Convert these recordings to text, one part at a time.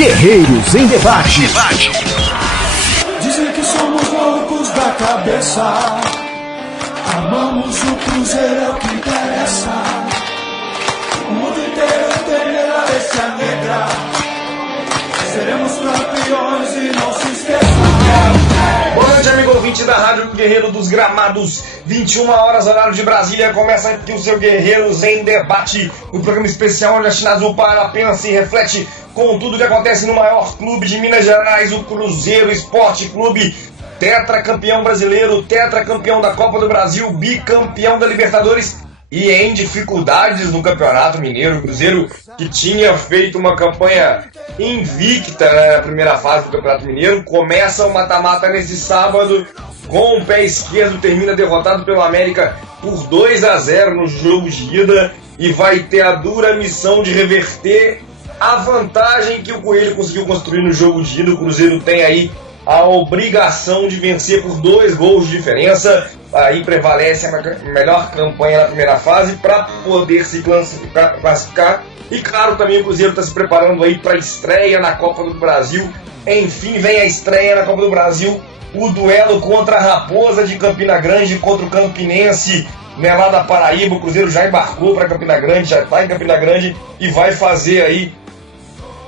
Guerreiros em Debate. Dizem que somos loucos da cabeça, amamos o Cruzeiro, é o que interessa. O mundo inteiro tem a bestia negra, seremos campeões e não se esqueça. Boa noite, amigo ouvinte da Rádio Guerreiro dos Gramados. 21 horas, horário de Brasília. Começa aqui o seu Guerreiros em Debate, o programa especial onde a China Azul para, pensa e reflete com tudo que acontece no maior clube de Minas Gerais, o Cruzeiro Esporte Clube. Tetracampeão brasileiro, tetracampeão da Copa do Brasil, bicampeão da Libertadores e em dificuldades no Campeonato Mineiro. O Cruzeiro, que tinha feito uma campanha invicta na primeira fase do Campeonato Mineiro, começa o mata-mata nesse sábado com o pé esquerdo, termina derrotado pelo América por 2-0 no jogo de ida e vai ter a dura missão de reverter a vantagem que o Coelho conseguiu construir no jogo de ida. O Cruzeiro tem aí a obrigação de vencer por 2 gols de diferença. Aí prevalece a melhor campanha na primeira fase para poder se classificar. E claro, também o Cruzeiro está se preparando aí para a estreia na Copa do Brasil. Enfim, vem a estreia na Copa do Brasil, o duelo contra a Raposa de Campina Grande contra o Campinense, né, lá da Paraíba. O Cruzeiro já embarcou para Campina Grande, já está em Campina Grande e vai fazer aí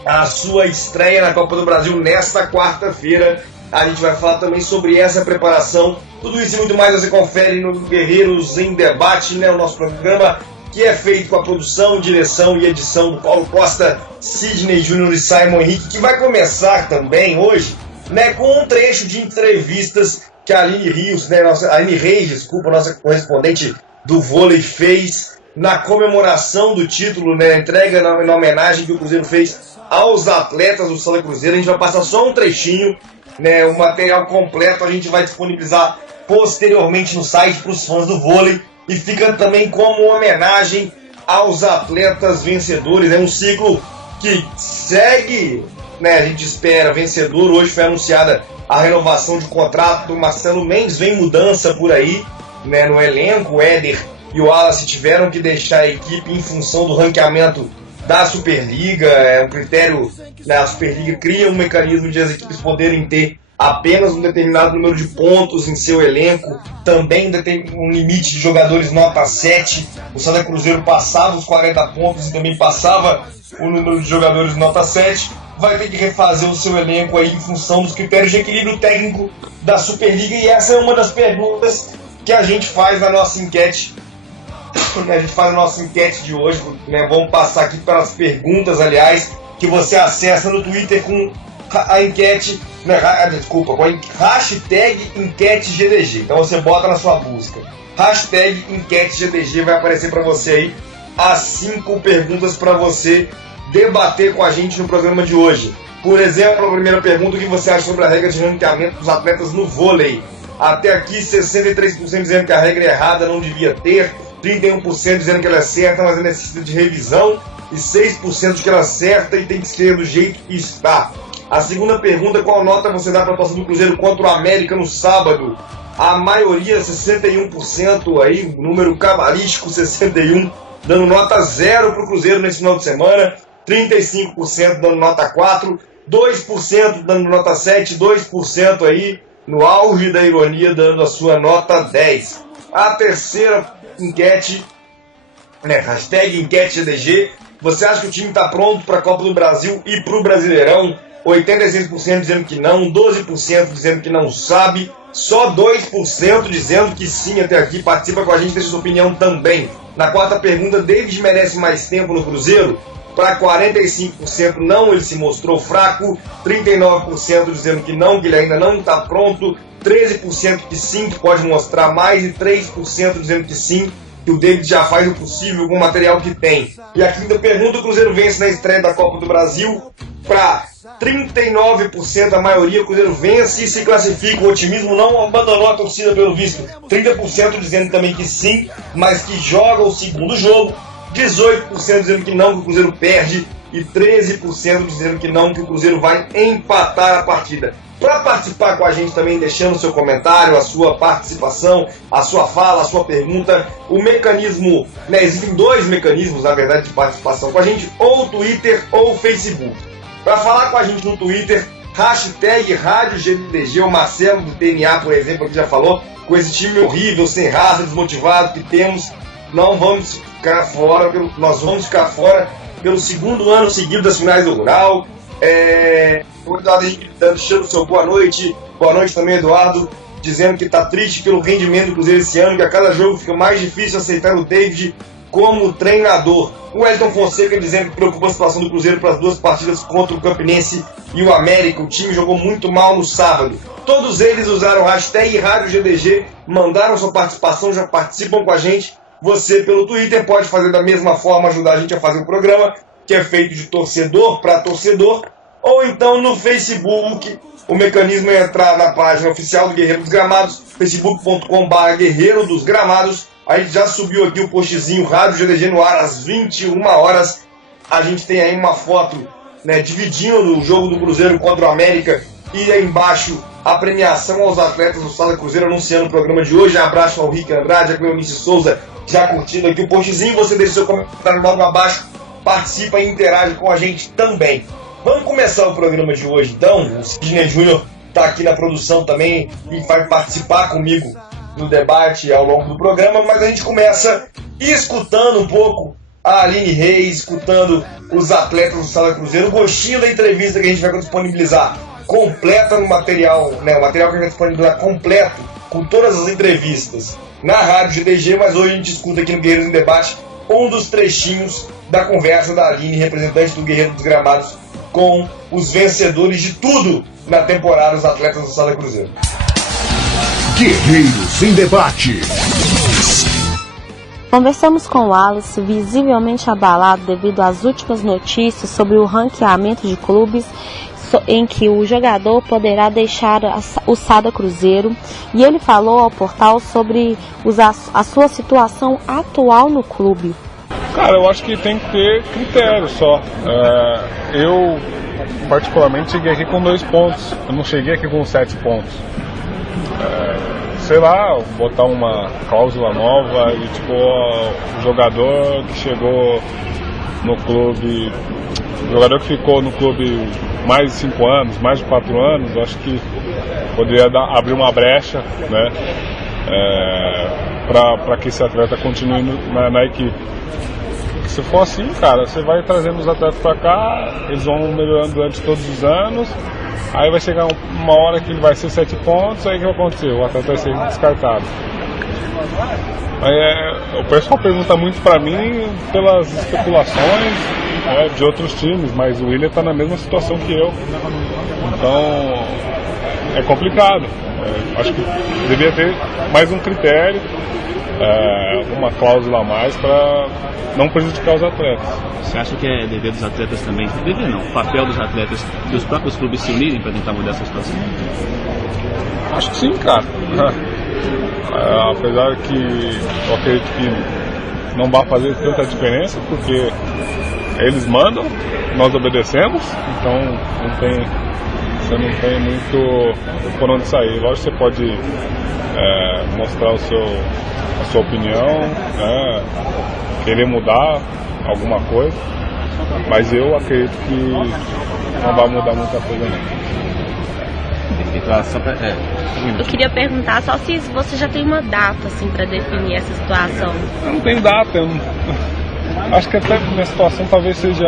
a sua estreia na Copa do Brasil nesta quarta-feira. A gente vai falar também sobre essa preparação. Tudo isso e muito mais você confere no Guerreiros em Debate, né? O nosso programa que é feito com a produção, direção e edição do Paulo Costa, Sidney Júnior e Simon Henrique, que vai começar também hoje, né, com um trecho de entrevistas que a Aline Reis, nossa correspondente do vôlei, fez na comemoração do título, né, entrega na homenagem que o Cruzeiro fez aos atletas do Santa Cruzeiro. A gente vai passar só um trechinho, né, o material completo a gente vai disponibilizar posteriormente no site para os fãs do vôlei e fica também como homenagem aos atletas vencedores. É um ciclo que segue, né, a gente espera vencedor. Hoje foi anunciada a renovação de contrato do Marcelo Mendes, vem mudança por aí, né, no elenco. O Éder e o Wallace tiveram que deixar a equipe em função do ranqueamento da Superliga. É um critério, né, a Superliga cria um mecanismo de as equipes poderem ter apenas um determinado número de pontos em seu elenco, também tem um limite de jogadores nota 7. O Santa Cruzeiro passava os 40 pontos e também passava o número de jogadores nota 7. Vai ter que refazer o seu elenco aí em função dos critérios de equilíbrio técnico da Superliga, e essa é uma das perguntas que a gente faz na nossa enquete. A gente faz a nossa enquete de hoje, né? Vamos passar aqui para as perguntas, aliás, que você acessa no Twitter com a enquete, né, com a hashtag EnqueteGDG. Então você bota na sua busca hashtag EnqueteGDG, vai aparecer para você aí as 5 perguntas para você debater com a gente no programa de hoje. Por exemplo, a primeira pergunta: o que você acha sobre a regra de ranqueamento dos atletas no vôlei? Até aqui 63% dizendo que a regra é errada, não devia ter, 31% dizendo que ela é certa, mas necessita de revisão, e 6% de que ela é certa e tem que ser do jeito que está. A segunda pergunta: qual nota você dá para a atuação do Cruzeiro contra o América no sábado? A maioria, 61% aí, número cabalístico, 61%, dando nota 0 para o Cruzeiro nesse final de semana, 35% dando nota 4, 2% dando nota 7, 2% aí, no auge da ironia, dando a sua nota 10. A terceira enquete, né, hashtag EnqueteGDG: você acha que o time está pronto para a Copa do Brasil e para o Brasileirão? 86% dizendo que não, 12% dizendo que não sabe, só 2% dizendo que sim até aqui. Participa com a gente, deixa sua opinião também. Na quarta pergunta: David merece mais tempo no Cruzeiro? Para 45% não, ele se mostrou fraco, 39% dizendo que não, que ele ainda não está pronto, 13% que sim, que pode mostrar mais, e 3% dizendo que sim, que o David já faz o possível com o material que tem. E a quinta pergunta: o Cruzeiro vence na estreia da Copa do Brasil? Para 39%, a maioria, o Cruzeiro vence e se classifica. O otimismo não abandonou a torcida, pelo visto. 30% dizendo também que sim, mas que joga o segundo jogo. 18% dizendo que não, que o Cruzeiro perde. E 13% dizendo que não, que o Cruzeiro vai empatar a partida. Para participar com a gente também, deixando o seu comentário, a sua participação, a sua fala, a sua pergunta, o mecanismo, né, existem 2 mecanismos, na verdade, de participação com a gente: ou o Twitter ou o Facebook. Para falar com a gente no Twitter, hashtag RádioGDG, o Marcelo do TNA, por exemplo, que já falou, com esse time horrível, sem raça, desmotivado que temos, nós vamos ficar fora pelo segundo ano seguido das finais do Rural. O Eduardo Henrique deixando o seu boa noite também, Eduardo, dizendo que está triste pelo rendimento do Cruzeiro esse ano, que a cada jogo fica mais difícil aceitar o David como treinador. O Elton Fonseca dizendo que preocupa a situação do Cruzeiro para as duas partidas contra o Campinense e o América. O time jogou muito mal no sábado. Todos eles usaram hashtag RádioGDG, mandaram sua participação, já participam com a gente. Você, pelo Twitter, pode fazer da mesma forma, ajudar a gente a fazer o programa, que é feito de torcedor para torcedor, ou então no Facebook. O mecanismo é entrar na página oficial do Guerreiro dos Gramados, facebook.com/Guerreiro dos Gramados. A gente já subiu aqui o postzinho Rádio GDG no ar às 21 horas. A gente tem aí uma foto, né, dividindo o jogo do Cruzeiro contra o América e aí embaixo a premiação aos atletas do Sala Cruzeiro, anunciando o programa de hoje. Abraço ao Rick Andrade, a Cleonice Souza, já curtindo aqui o postzinho. Você deixa seu comentário logo abaixo, participa e interage com a gente também. Vamos começar o programa de hoje, então. O Sidney Júnior está aqui na produção também e vai participar comigo no debate ao longo do programa, mas a gente começa escutando um pouco a Aline Reis, escutando os atletas do Sala Cruzeiro, o gostinho da entrevista que a gente vai disponibilizar completa no material, né, o material que a gente vai disponibilizar completo, com todas as entrevistas na Rádio GDG, mas hoje a gente escuta aqui no Guerreiros em Debate um dos trechinhos da conversa da Aline, representante do Guerreiro dos Gramados, com os vencedores de tudo na temporada, os atletas do Sala Cruzeiro. Guerreiros em Debate. Conversamos com o Wallace, visivelmente abalado devido às últimas notícias sobre o ranqueamento de clubes em que o jogador poderá deixar o Sada Cruzeiro, e ele falou ao portal sobre a sua situação atual no clube. Cara, eu acho que tem que ter critério só. Eu, particularmente, cheguei aqui com 2 pontos. Eu não cheguei aqui com 7 pontos. Sei lá, botar uma cláusula nova e tipo, o jogador que chegou no clube, o jogador que ficou no clube mais de 5 anos, mais de 4 anos, eu acho que poderia abrir uma brecha, né, para que esse atleta continue na equipe. Se for assim, cara, você vai trazendo os atletas para cá, eles vão melhorando durante todos os anos, aí vai chegar uma hora que ele vai ser 7 pontos, aí o que vai acontecer? O atleta vai ser descartado. O pessoal pergunta muito para mim pelas especulações, de outros times, mas o Willian está na mesma situação que eu, então é complicado. Acho que deveria ter mais um critério, uma cláusula a mais para não prejudicar os atletas. Você acha que é dever dos atletas também? Dever não, papel dos atletas, dos próprios clubes se unirem para tentar mudar essa situação? Acho que sim, cara. Apesar que eu acredito que não vai fazer tanta diferença, porque eles mandam, nós obedecemos, então você não tem muito por onde sair. Lógico que você pode mostrar a sua opinião, querer mudar alguma coisa, mas eu acredito que não vai mudar muita coisa não. Eu queria perguntar só se você já tem uma data assim para definir essa situação. Eu não tenho data, acho que até minha situação talvez seja,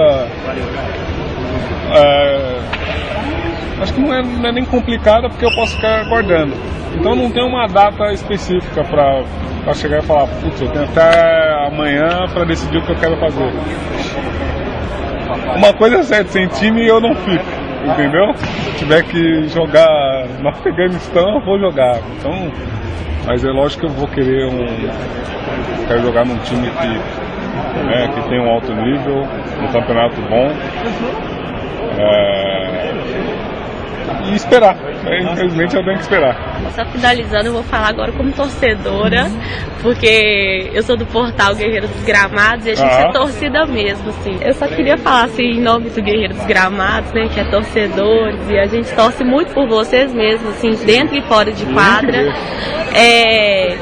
acho que não é nem complicada, porque eu posso ficar aguardando. Então não tem uma data específica para chegar e falar, putz, eu tenho até amanhã para decidir o que eu quero fazer. Uma coisa é certa, sem time eu não fico, entendeu? Se tiver que jogar no Afeganistão, eu vou jogar. Então, mas é lógico que eu vou querer quero jogar num time que tem um alto nível, um campeonato bom. e esperar. Infelizmente eu tenho que esperar. Só finalizando, eu vou falar agora como torcedora, porque eu sou do portal Guerreiro dos Gramados e a gente é torcida mesmo, assim. Eu só queria falar assim, em nome do Guerreiro dos Gramados, né, que é torcedores, e a gente torce muito por vocês mesmo, assim, dentro e fora de quadra.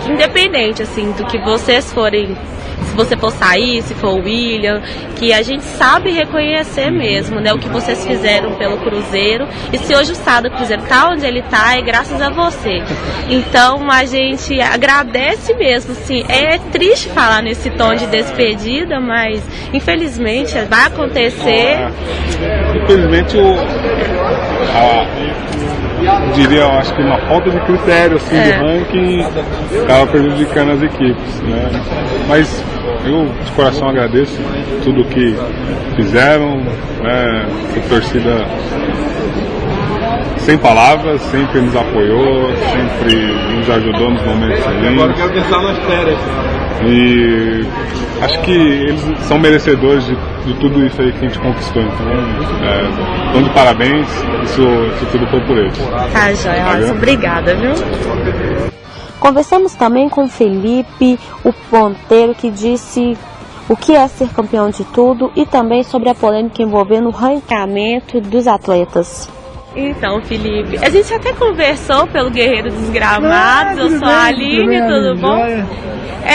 Independente, assim, do que vocês forem, se você for sair, se for o William, que a gente sabe reconhecer mesmo, né, o que vocês fizeram pelo Cruzeiro, e se hoje o Sada Cruzeiro tá onde ele tá, é graças a você. Então a gente agradece mesmo, assim, é triste falar nesse tom de despedida, mas infelizmente vai acontecer. Infelizmente eu diria, eu acho que uma falta de critério assim, de ranking estava prejudicando as equipes, né? Mas eu de coração agradeço tudo que fizeram, né? A torcida sem palavras, sempre nos apoiou, sempre nos ajudou nos momentos ruins. Agora eu quero pensar nas férias. E acho que eles são merecedores de tudo isso aí que a gente conquistou. Então, de parabéns, isso tudo foi por eles. Tá, joia, obrigada, viu? Conversamos também com o Felipe, o ponteiro, que disse o que é ser campeão de tudo e também sobre a polêmica envolvendo o ranqueamento dos atletas. Então, Felipe, a gente até conversou pelo Guerreiro dos Gramados, eu sou a Aline, tudo bom?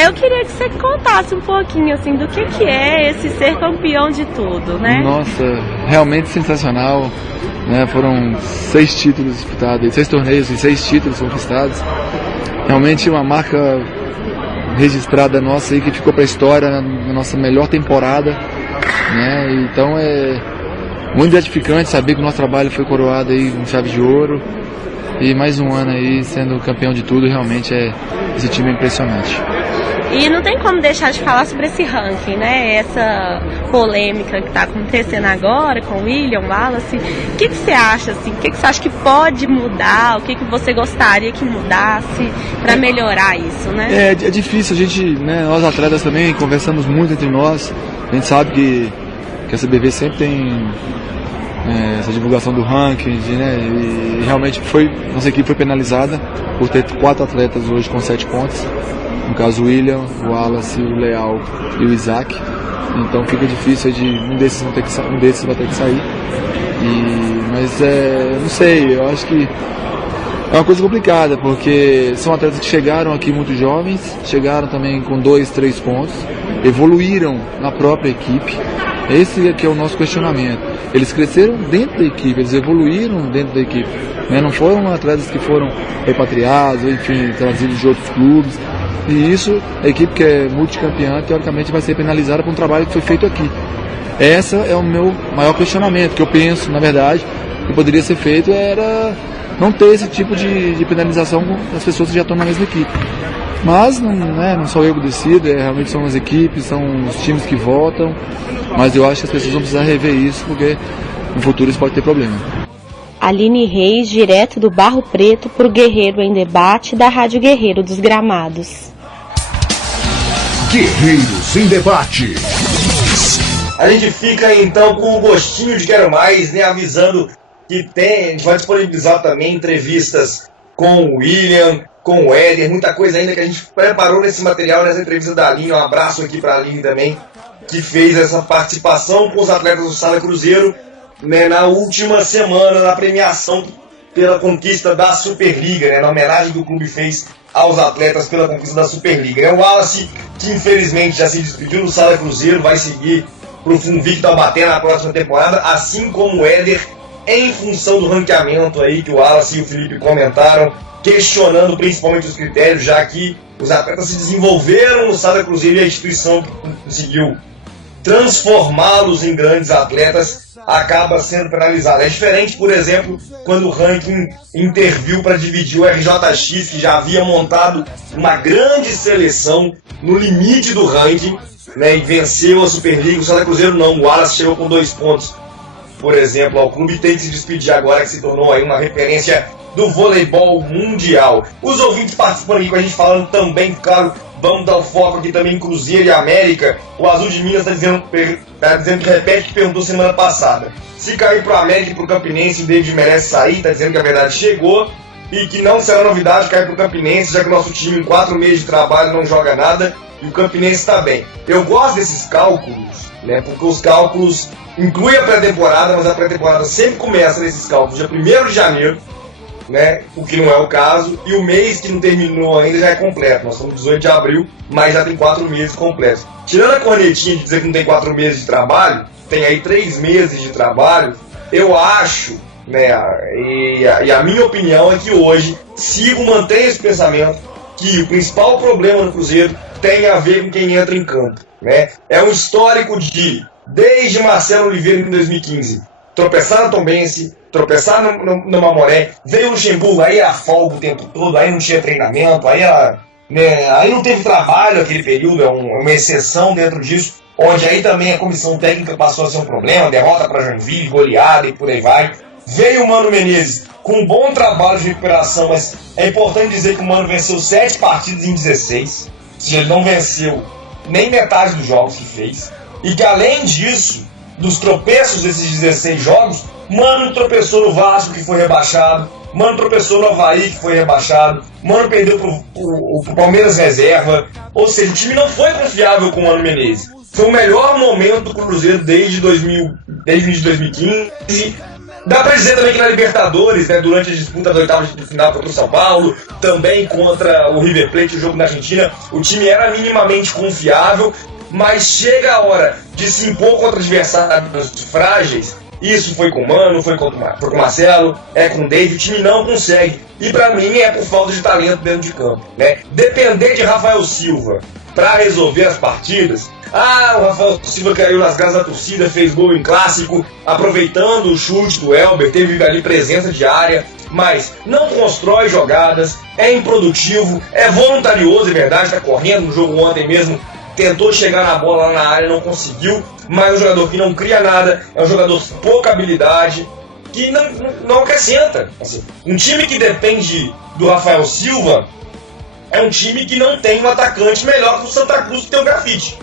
Eu queria que você contasse um pouquinho, assim, do que é esse ser campeão de tudo, né? Nossa, realmente sensacional, né? Foram 6 títulos disputados, 6 torneios e 6 títulos conquistados. Realmente uma marca registrada nossa aí que ficou para a história na nossa melhor temporada, né? Então é muito gratificante saber que o nosso trabalho foi coroado aí com chave de ouro e mais um ano aí sendo campeão de tudo. Realmente esse time é impressionante. E não tem como deixar de falar sobre esse ranking, né? Essa polêmica que está acontecendo agora com o William Wallace. O que você acha, assim? O que você acha que pode mudar? O que você gostaria que mudasse para melhorar isso, né? É difícil, a gente, né, nós atletas também conversamos muito entre nós. A gente sabe que a CBV sempre tem essa divulgação do ranking, né? E realmente nossa equipe foi penalizada por ter 4 atletas hoje com 7 pontos. No caso o William, o Wallace, o Leal e o Isaac. Então fica difícil de um desses vai ter que sair. Mas não sei, eu acho que é uma coisa complicada, porque são atletas que chegaram aqui muito jovens, chegaram também com 2, 3 pontos, evoluíram na própria equipe. Esse aqui é o nosso questionamento. Eles cresceram dentro da equipe, eles evoluíram dentro da equipe, né? Não foram atletas que foram repatriados, ou enfim, trazidos de outros clubes. E isso, a equipe que é multicampeã, teoricamente vai ser penalizada por um trabalho que foi feito aqui. Esse é o meu maior questionamento, que eu penso, na verdade, que poderia ser feito era não ter esse tipo de penalização com as pessoas que já estão na mesma equipe. Mas não sou eu que decido, realmente são as equipes, são os times que votam, mas eu acho que as pessoas vão precisar rever isso, porque no futuro isso pode ter problema. Aline Reis, direto do Barro Preto, para o Guerreiro em Debate, da Rádio Guerreiro dos Gramados. Guerreiros em Debate. A gente fica então com o gostinho de quero mais, né? Avisando que a gente vai disponibilizar também entrevistas com o William, com o Éder, muita coisa ainda que a gente preparou nesse material, nessa entrevista da Aline. Um abraço aqui para a Aline também, que fez essa participação com os atletas do Sada Cruzeiro, né, na última semana, na premiação pela conquista da Superliga, né, na homenagem que o clube fez aos atletas pela conquista da Superliga. O Wallace, que infelizmente já se despediu do Sada Cruzeiro, vai seguir para o Funvic Taubaté na próxima temporada, assim como o Éder, em função do ranqueamento aí que o Wallace e o Felipe comentaram, questionando principalmente os critérios, já que os atletas se desenvolveram no Sada Cruzeiro e a instituição conseguiu transformá-los em grandes atletas acaba sendo penalizada. É diferente, por exemplo, quando o ranking interviu para dividir o RJX, que já havia montado uma grande seleção no limite do ranking, né, e venceu a Superliga. O Sada Cruzeiro não, o Wallace chegou com 2 pontos, por exemplo, ao clube, tem que se despedir agora, que se tornou aí uma referência do voleibol mundial. Os ouvintes participando aqui com a gente, falando também, claro, vamos dar o foco aqui também em Cruzeiro e América. O Azul de Minas está dizendo que repete que perguntou semana passada. Se cair pro América e pro Campinense, o David merece sair, está dizendo que a verdade chegou e que não será novidade cair pro Campinense, já que o nosso time em 4 meses de trabalho não joga nada e o Campinense está bem. Eu gosto desses cálculos, né, porque os cálculos incluem a pré-temporada, mas a pré-temporada sempre começa nesses cálculos dia 1º de janeiro, né, o que não é o caso, e o mês que não terminou ainda já é completo. Nós estamos 18 de abril, mas já tem 4 meses completos. Tirando a cornetinha de dizer que não tem 4 meses de trabalho, tem aí 3 meses de trabalho. Eu acho, né, e a minha opinião é que hoje mantenho esse pensamento que o principal problema no Cruzeiro tem a ver com quem entra em campo, né? É um histórico desde Marcelo Oliveira em 2015, tropeçar na Tombense, tropeçar no Mamoré, veio o Luxemburgo, aí era folga o tempo todo, aí não tinha treinamento, aí não teve trabalho naquele período, é uma exceção dentro disso, onde aí também a comissão técnica passou a ser um problema, derrota para Joinville, goleada e por aí vai. Veio o Mano Menezes com um bom trabalho de recuperação, mas é importante dizer que o Mano venceu 7 partidas em 16, ou seja, ele não venceu nem metade dos jogos que fez, e que além disso, dos tropeços desses 16 jogos, Mano tropeçou no Vasco, que foi rebaixado, Mano tropeçou no Avaí, que foi rebaixado, Mano perdeu pro Palmeiras reserva, ou seja, o time não foi confiável com o Mano Menezes. Foi o melhor momento do Cruzeiro desde 2015. Dá pra dizer também que na Libertadores, né, durante a disputa da oitava de final contra o São Paulo, também contra o River Plate, o jogo na Argentina, o time era minimamente confiável, mas chega a hora de se impor contra adversários frágeis. Isso foi com o Mano, foi com o Marcelo, é com o David, o time não consegue. E pra mim é por falta de talento dentro de campo, né? Depender de Rafael Silva pra resolver as partidas. O Rafael Silva caiu nas graças da torcida, fez gol em clássico, aproveitando o chute do Elber, teve ali presença de área, mas não constrói jogadas, é improdutivo, é voluntarioso, é verdade, tá correndo no jogo ontem mesmo, tentou chegar na bola lá na área, não conseguiu, mas é um jogador que não cria nada, é um jogador com pouca habilidade, que não acrescenta. Assim, um time que depende do Rafael Silva é um time que não tem um atacante melhor que o Santa Cruz, que tem o Grafite,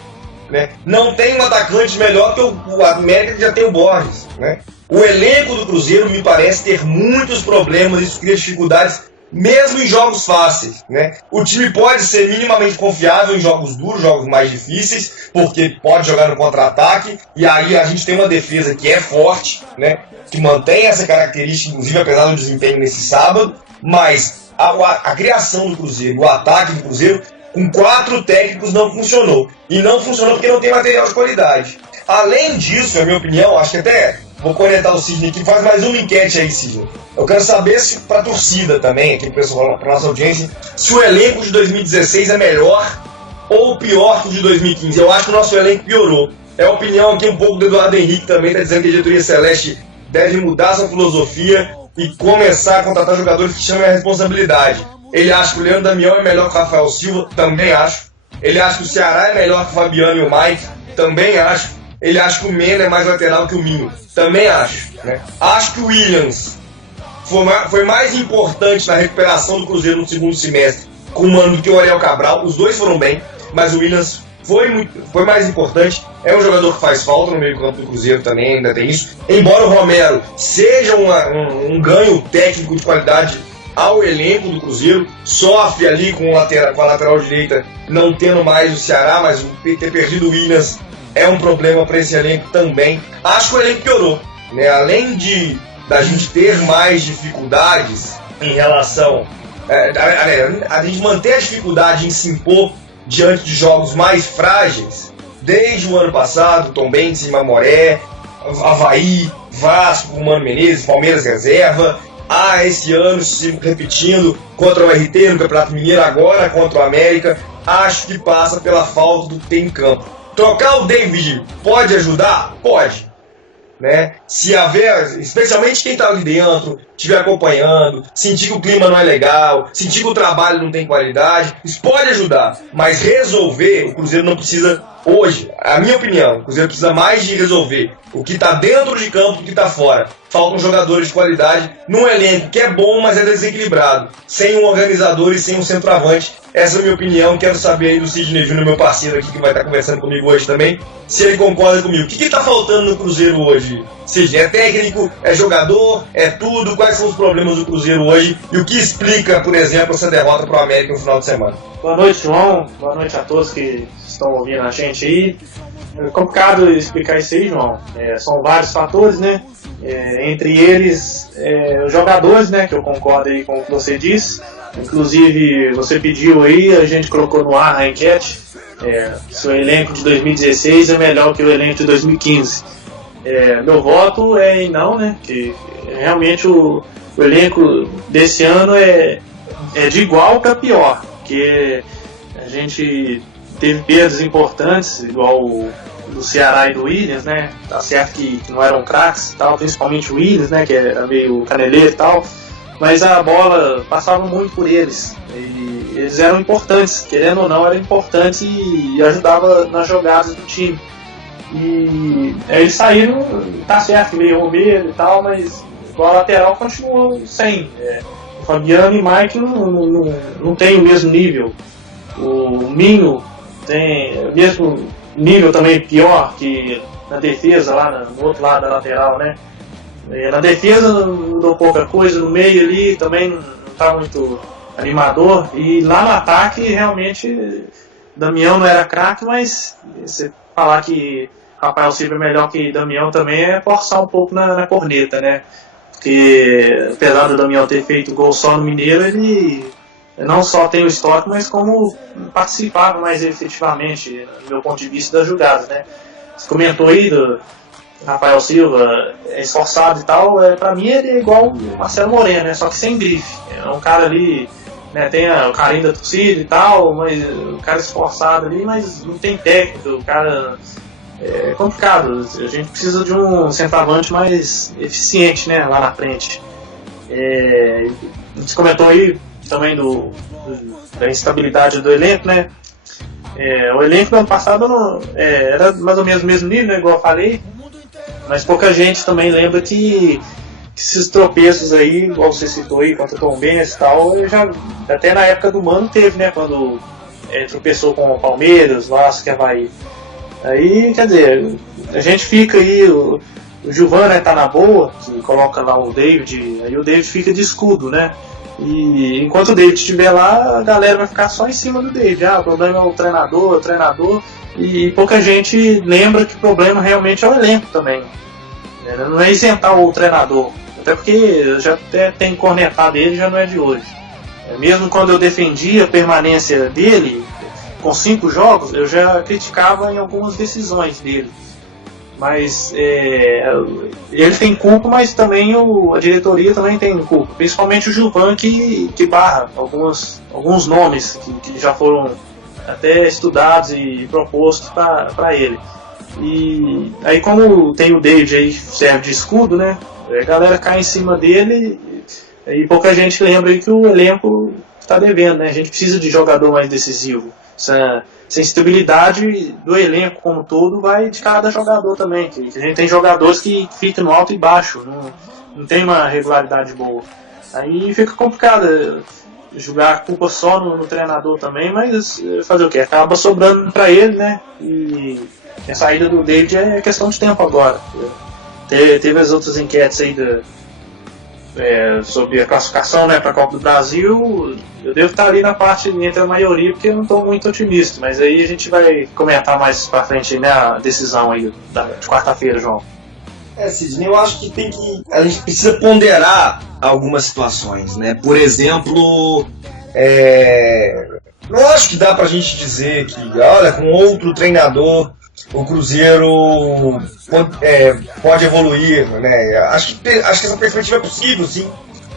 né? Não tem um atacante melhor que o América, que já tem o Borges, né? O elenco do Cruzeiro me parece ter muitos problemas, isso cria dificuldades mesmo em jogos fáceis, né? O time pode ser minimamente confiável em jogos duros, jogos mais difíceis, porque pode jogar no contra-ataque, e aí a gente tem uma defesa que é forte, né? Que mantém essa característica, inclusive apesar do desempenho nesse sábado, mas a criação do Cruzeiro, o ataque do Cruzeiro, com 4 técnicos não funcionou. E não funcionou porque não tem material de qualidade. Além disso, na minha opinião, acho que até vou conectar o Sidney aqui, faz mais uma enquete aí, Sidney. Eu quero saber se pra torcida também, aqui pro pessoal, pra nossa audiência, se o elenco de 2016 é melhor ou pior que o de 2015. Eu acho que o nosso elenco piorou. É a opinião aqui um pouco do Eduardo Henrique também, tá dizendo que a diretoria Celeste deve mudar sua filosofia e começar a contratar jogadores que chamem a responsabilidade. Ele acha que o Leandro Damião é melhor que o Rafael Silva, também acho. Ele acha que o Ceará é melhor que o Fabiano e o Mike, também acho. Ele acha que o Mena é mais lateral que o Minho, também acho, né? Acho que o Williams foi mais importante na recuperação do Cruzeiro no segundo semestre com o Mano do que o Ariel Cabral. Os dois foram bem, mas o Williams foi mais importante. É um jogador que faz falta no meio campo do Cruzeiro também, ainda tem isso. Embora o Romero seja um ganho técnico de qualidade ao elenco do Cruzeiro, sofre ali com a lateral direita não tendo mais o Ceará, mas ter perdido o Williams é um problema para esse elenco também. Acho que o elenco piorou, né? Além da gente ter mais dificuldades em relação a gente manter a dificuldade em se impor diante de jogos mais frágeis, desde o ano passado, Tombense, Mamoré, Avaí, Vasco, Mano Menezes, Palmeiras reserva, esse ano se repetindo contra o RT no Campeonato Mineiro, agora contra o América. Acho que passa pela falta do que tem em campo. Trocar o David pode ajudar? Pode, né? Se haver, especialmente quem está ali dentro, estiver acompanhando, sentir que o clima não é legal, sentir que o trabalho não tem qualidade, isso pode ajudar, mas resolver, o Cruzeiro não precisa hoje, a minha opinião, o Cruzeiro precisa mais de resolver o que está dentro de campo do que está fora. Faltam jogadores de qualidade num elenco que é bom, mas é desequilibrado. Sem um organizador e sem um centroavante. Essa é a minha opinião. Quero saber aí do Sidney Júnior, meu parceiro aqui, que vai estar conversando comigo hoje também, se ele concorda comigo. O que está faltando no Cruzeiro hoje, Sidney? É técnico? É jogador? É tudo? Quais são os problemas do Cruzeiro hoje? E o que explica, por exemplo, essa derrota para o América no final de semana? Boa noite, João. Boa noite a todos que estão ouvindo a gente aí. É complicado explicar isso aí, João. São vários fatores, né? Entre eles, os jogadores, né? Que eu concordo aí com o que você disse. Inclusive, você pediu aí, a gente colocou no ar a enquete. Se o elenco de 2016 é melhor que o elenco de 2015. Meu voto é em não, né? Que realmente o elenco desse ano é de igual para pior. Porque a gente teve perdas importantes, igual do Ceará e do Williams, né? Tá certo que não eram craques e tal, principalmente o Williams, né? Que era meio caneleiro e tal, mas a bola passava muito por eles. E eles eram importantes, querendo ou não, eram importantes e ajudava nas jogadas do time. E eles saíram, tá certo que veio o Romero e tal, mas a lateral continuou sem. O Fabiano e o Mike não tem o mesmo nível. O Minho tem o mesmo nível, também pior que na defesa, lá no outro lado da lateral, né? Na defesa mudou pouca coisa, no meio ali também não está muito animador, e lá no ataque realmente Damião não era craque, mas você falar que Rafael Silva é melhor que Damião também é forçar um pouco na corneta, né? Porque apesar do Damião ter feito gol só no Mineiro, ele não só tem o histórico, mas como participava mais efetivamente, do meu ponto de vista, das jogadas, né? Você comentou aí do Rafael Silva, é esforçado e tal, pra mim ele é igual o Marcelo Moreno, né? Só que sem grife. É um cara ali, né, tem o carinho da torcida e tal, mas o cara esforçado ali, mas não tem técnica, o cara é complicado. A gente precisa de um centroavante mais eficiente, né, lá na frente. Você comentou aí também da instabilidade do elenco, né? O elenco do ano passado era mais ou menos o mesmo nível, né, igual eu falei, mas pouca gente também lembra que esses tropeços aí, igual você citou aí, contra o Tombense e tal, até na época do Mano teve, né, quando tropeçou com o Palmeiras, Vasco e Avaí. Aí, quer dizer, a gente fica aí, o Gilvan, né, tá na boa, que coloca lá o David, aí o David fica de escudo, né? E enquanto o David estiver lá, a galera vai ficar só em cima do David. O problema é o treinador, e pouca gente lembra que o problema realmente é o elenco também. Não é isentar o treinador, até porque já tem cornetado ele, já não é de hoje. Mesmo quando eu defendia a permanência dele, com 5 jogos, eu já criticava em algumas decisões dele. Mas ele tem culpa, mas também a diretoria também tem culpa, principalmente o Gilvan, que barra alguns nomes que já foram até estudados e propostos para ele. E aí, como tem o David aí, serve de escudo, né, a galera cai em cima dele e pouca gente lembra aí que o elenco está devendo, né? A gente precisa de jogador mais decisivo. Essa sensibilidade do elenco como um todo vai de cada jogador também, que a gente tem jogadores que ficam no alto e baixo, não tem uma regularidade boa. Aí fica complicado jogar a culpa só no treinador também, mas fazer o que? Acaba sobrando para ele, né? E a saída do David é questão de tempo agora. Teve as outras enquetes aí sobre a classificação, né, para a Copa do Brasil. Eu devo estar ali na parte entre a maioria, porque eu não estou muito otimista, mas aí a gente vai comentar mais para frente, né, a decisão aí de quarta-feira, João. Sidney, eu acho que a gente precisa ponderar algumas situações, né? Por exemplo, não acho que dá pra gente dizer que, olha, com outro treinador o Cruzeiro pode evoluir, né? Acho que essa perspectiva é possível, sim.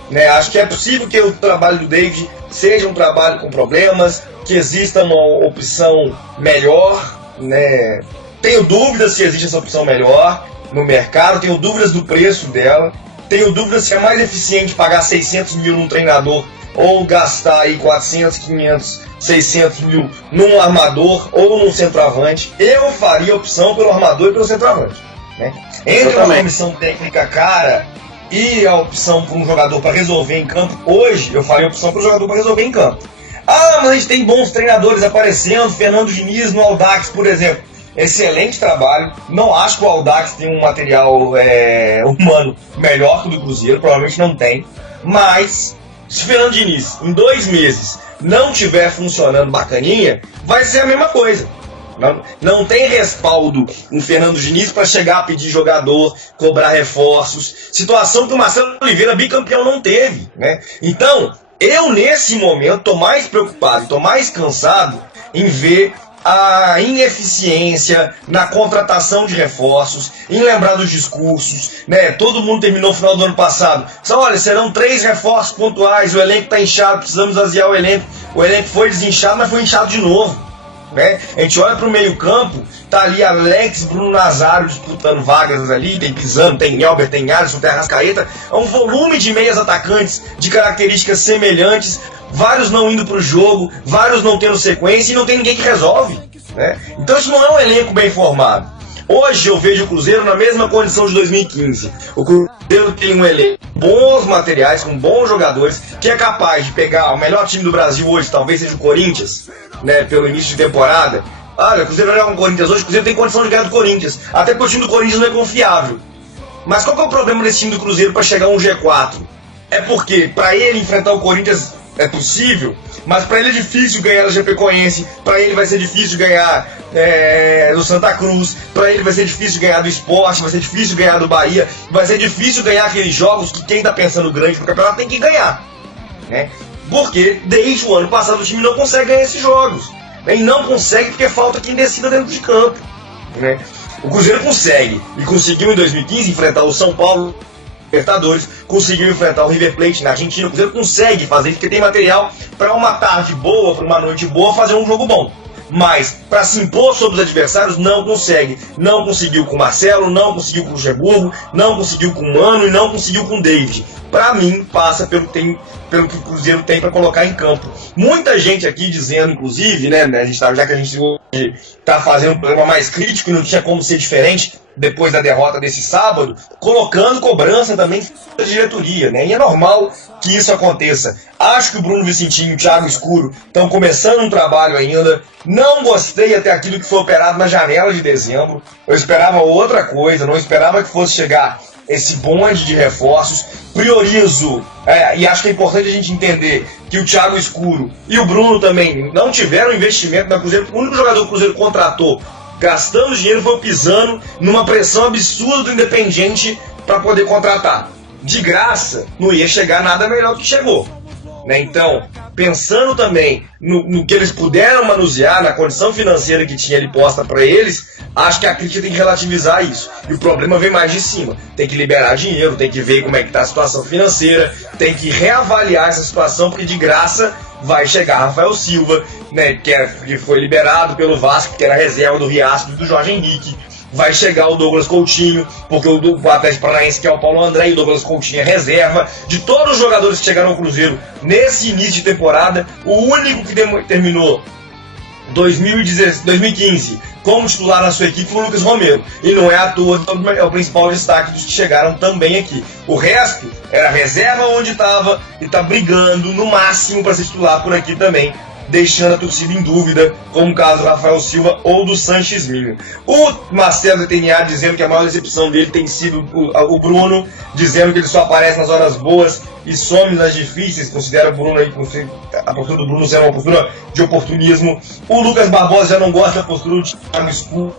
Né? Acho que é possível que o trabalho do David seja um trabalho com problemas, que exista uma opção melhor, né? Tenho dúvidas se existe essa opção melhor no mercado, tenho dúvidas do preço dela, Tenho dúvida se é mais eficiente pagar 600 mil num treinador ou gastar aí 400, 500, 600 mil num armador ou num centroavante. Eu faria opção pelo armador e pelo centroavante, né? Entre uma comissão técnica cara e a opção por um jogador para resolver em campo, hoje eu faria opção para o jogador para resolver em campo. Ah, mas a gente tem bons treinadores aparecendo, Fernando Diniz no Audax, por exemplo. Excelente trabalho, não acho que o Audax tem um material humano melhor que o do Cruzeiro, provavelmente não tem, mas se o Fernando Diniz em 2 meses não tiver funcionando bacaninha, vai ser a mesma coisa. Não tem respaldo um Fernando Diniz para chegar a pedir jogador, cobrar reforços, situação que o Marcelo Oliveira, bicampeão, não teve, né? Então, eu nesse momento estou mais preocupado, estou mais cansado em ver a ineficiência na contratação de reforços, em lembrar dos discursos, né? Todo mundo terminou no final do ano passado. Olha, serão 3 reforços pontuais, o elenco está inchado, precisamos esvaziar o elenco. O elenco foi desinchado, mas foi inchado de novo, né? A gente olha para o meio campo, tá ali Alex, Bruno Nazário disputando vagas ali, tem Pisano, tem Elber, tem Alisson, tem Arrascaeta. É um volume de meias atacantes de características semelhantes, vários não indo pro jogo, vários não tendo sequência e não tem ninguém que resolve, né? Então isso não é um elenco bem formado. Hoje eu vejo o Cruzeiro na mesma condição de 2015. O Cruzeiro tem um elenco, bons materiais, com bons jogadores, que é capaz de pegar o melhor time do Brasil hoje, talvez seja o Corinthians, né, pelo início de temporada. Olha, o Cruzeiro vai jogar com o Corinthians hoje, o Cruzeiro tem condição de ganhar do Corinthians, até porque o time do Corinthians não é confiável. Mas qual que é o problema desse time do Cruzeiro para chegar a um G4? É porque para ele enfrentar o Corinthians é possível, mas para ele é difícil ganhar da Chapecoense, para ele vai ser difícil ganhar do Santa Cruz, para ele vai ser difícil ganhar do Sport, vai ser difícil ganhar do Bahia, vai ser difícil ganhar aqueles jogos que quem está pensando grande no campeonato tem que ganhar, né? Porque desde o ano passado o time não consegue ganhar esses jogos, né? E não consegue porque falta quem decida dentro de campo, né? O Cruzeiro consegue, e conseguiu em 2015 enfrentar o São Paulo Libertadores, conseguiu enfrentar o River Plate na Argentina. O Cruzeiro consegue fazer isso porque tem material para uma tarde boa, para uma noite boa, fazer um jogo bom. Mas para se impor sobre os adversários não consegue. Não conseguiu com o Marcelo, não conseguiu com o Luxemburgo, não conseguiu com o Mano e não conseguiu com o David. Para mim, passa pelo que o Cruzeiro tem para colocar em campo. Muita gente aqui dizendo, inclusive, né, já que a gente está fazendo um programa mais crítico e não tinha como ser diferente depois da derrota desse sábado, colocando cobrança também da diretoria, né? E é normal que isso aconteça. Acho que o Bruno Vicentinho e o Thiago Escuro estão começando um trabalho ainda. Não gostei até aquilo que foi operado na janela de dezembro. Eu esperava outra coisa, não esperava que fosse chegar esse bonde de reforços. Priorizo, e acho que é importante a gente entender que o Thiago Escuro e o Bruno também não tiveram investimento na Cruzeiro. O único jogador que o Cruzeiro contratou gastando dinheiro foi o Pisano, numa pressão absurda do Independiente para poder contratar. De graça, não ia chegar nada melhor do que chegou, né? Então, pensando também no que eles puderam manusear, na condição financeira que tinha ali posta para eles, acho que a crítica tem que relativizar isso. E o problema vem mais de cima. Tem que liberar dinheiro, tem que ver como é que está a situação financeira, tem que reavaliar essa situação, porque de graça vai chegar Rafael Silva, né, que foi liberado pelo Vasco, que era reserva do Riasco e do Jorge Henrique. Vai chegar o Douglas Coutinho, porque o Atlético Paranaense quer o Paulo André e o Douglas Coutinho é reserva. De todos os jogadores que chegaram ao Cruzeiro nesse início de temporada, o único que terminou 2015 como titular na sua equipe foi o Lucas Romero. E não é à toa, é o principal destaque dos que chegaram também aqui. O resto era reserva onde estava e está brigando no máximo para ser titular por aqui também, deixando a torcida em dúvida, como o caso do Rafael Silva ou do Sanches Minho. O Marcelo TNA dizendo que a maior decepção dele tem sido o Bruno, dizendo que ele só aparece nas horas boas e some nas difíceis. Considera o Bruno aí, a postura do Bruno ser uma postura de oportunismo. O Lucas Barbosa já não gosta da postura do Thiago Escuro,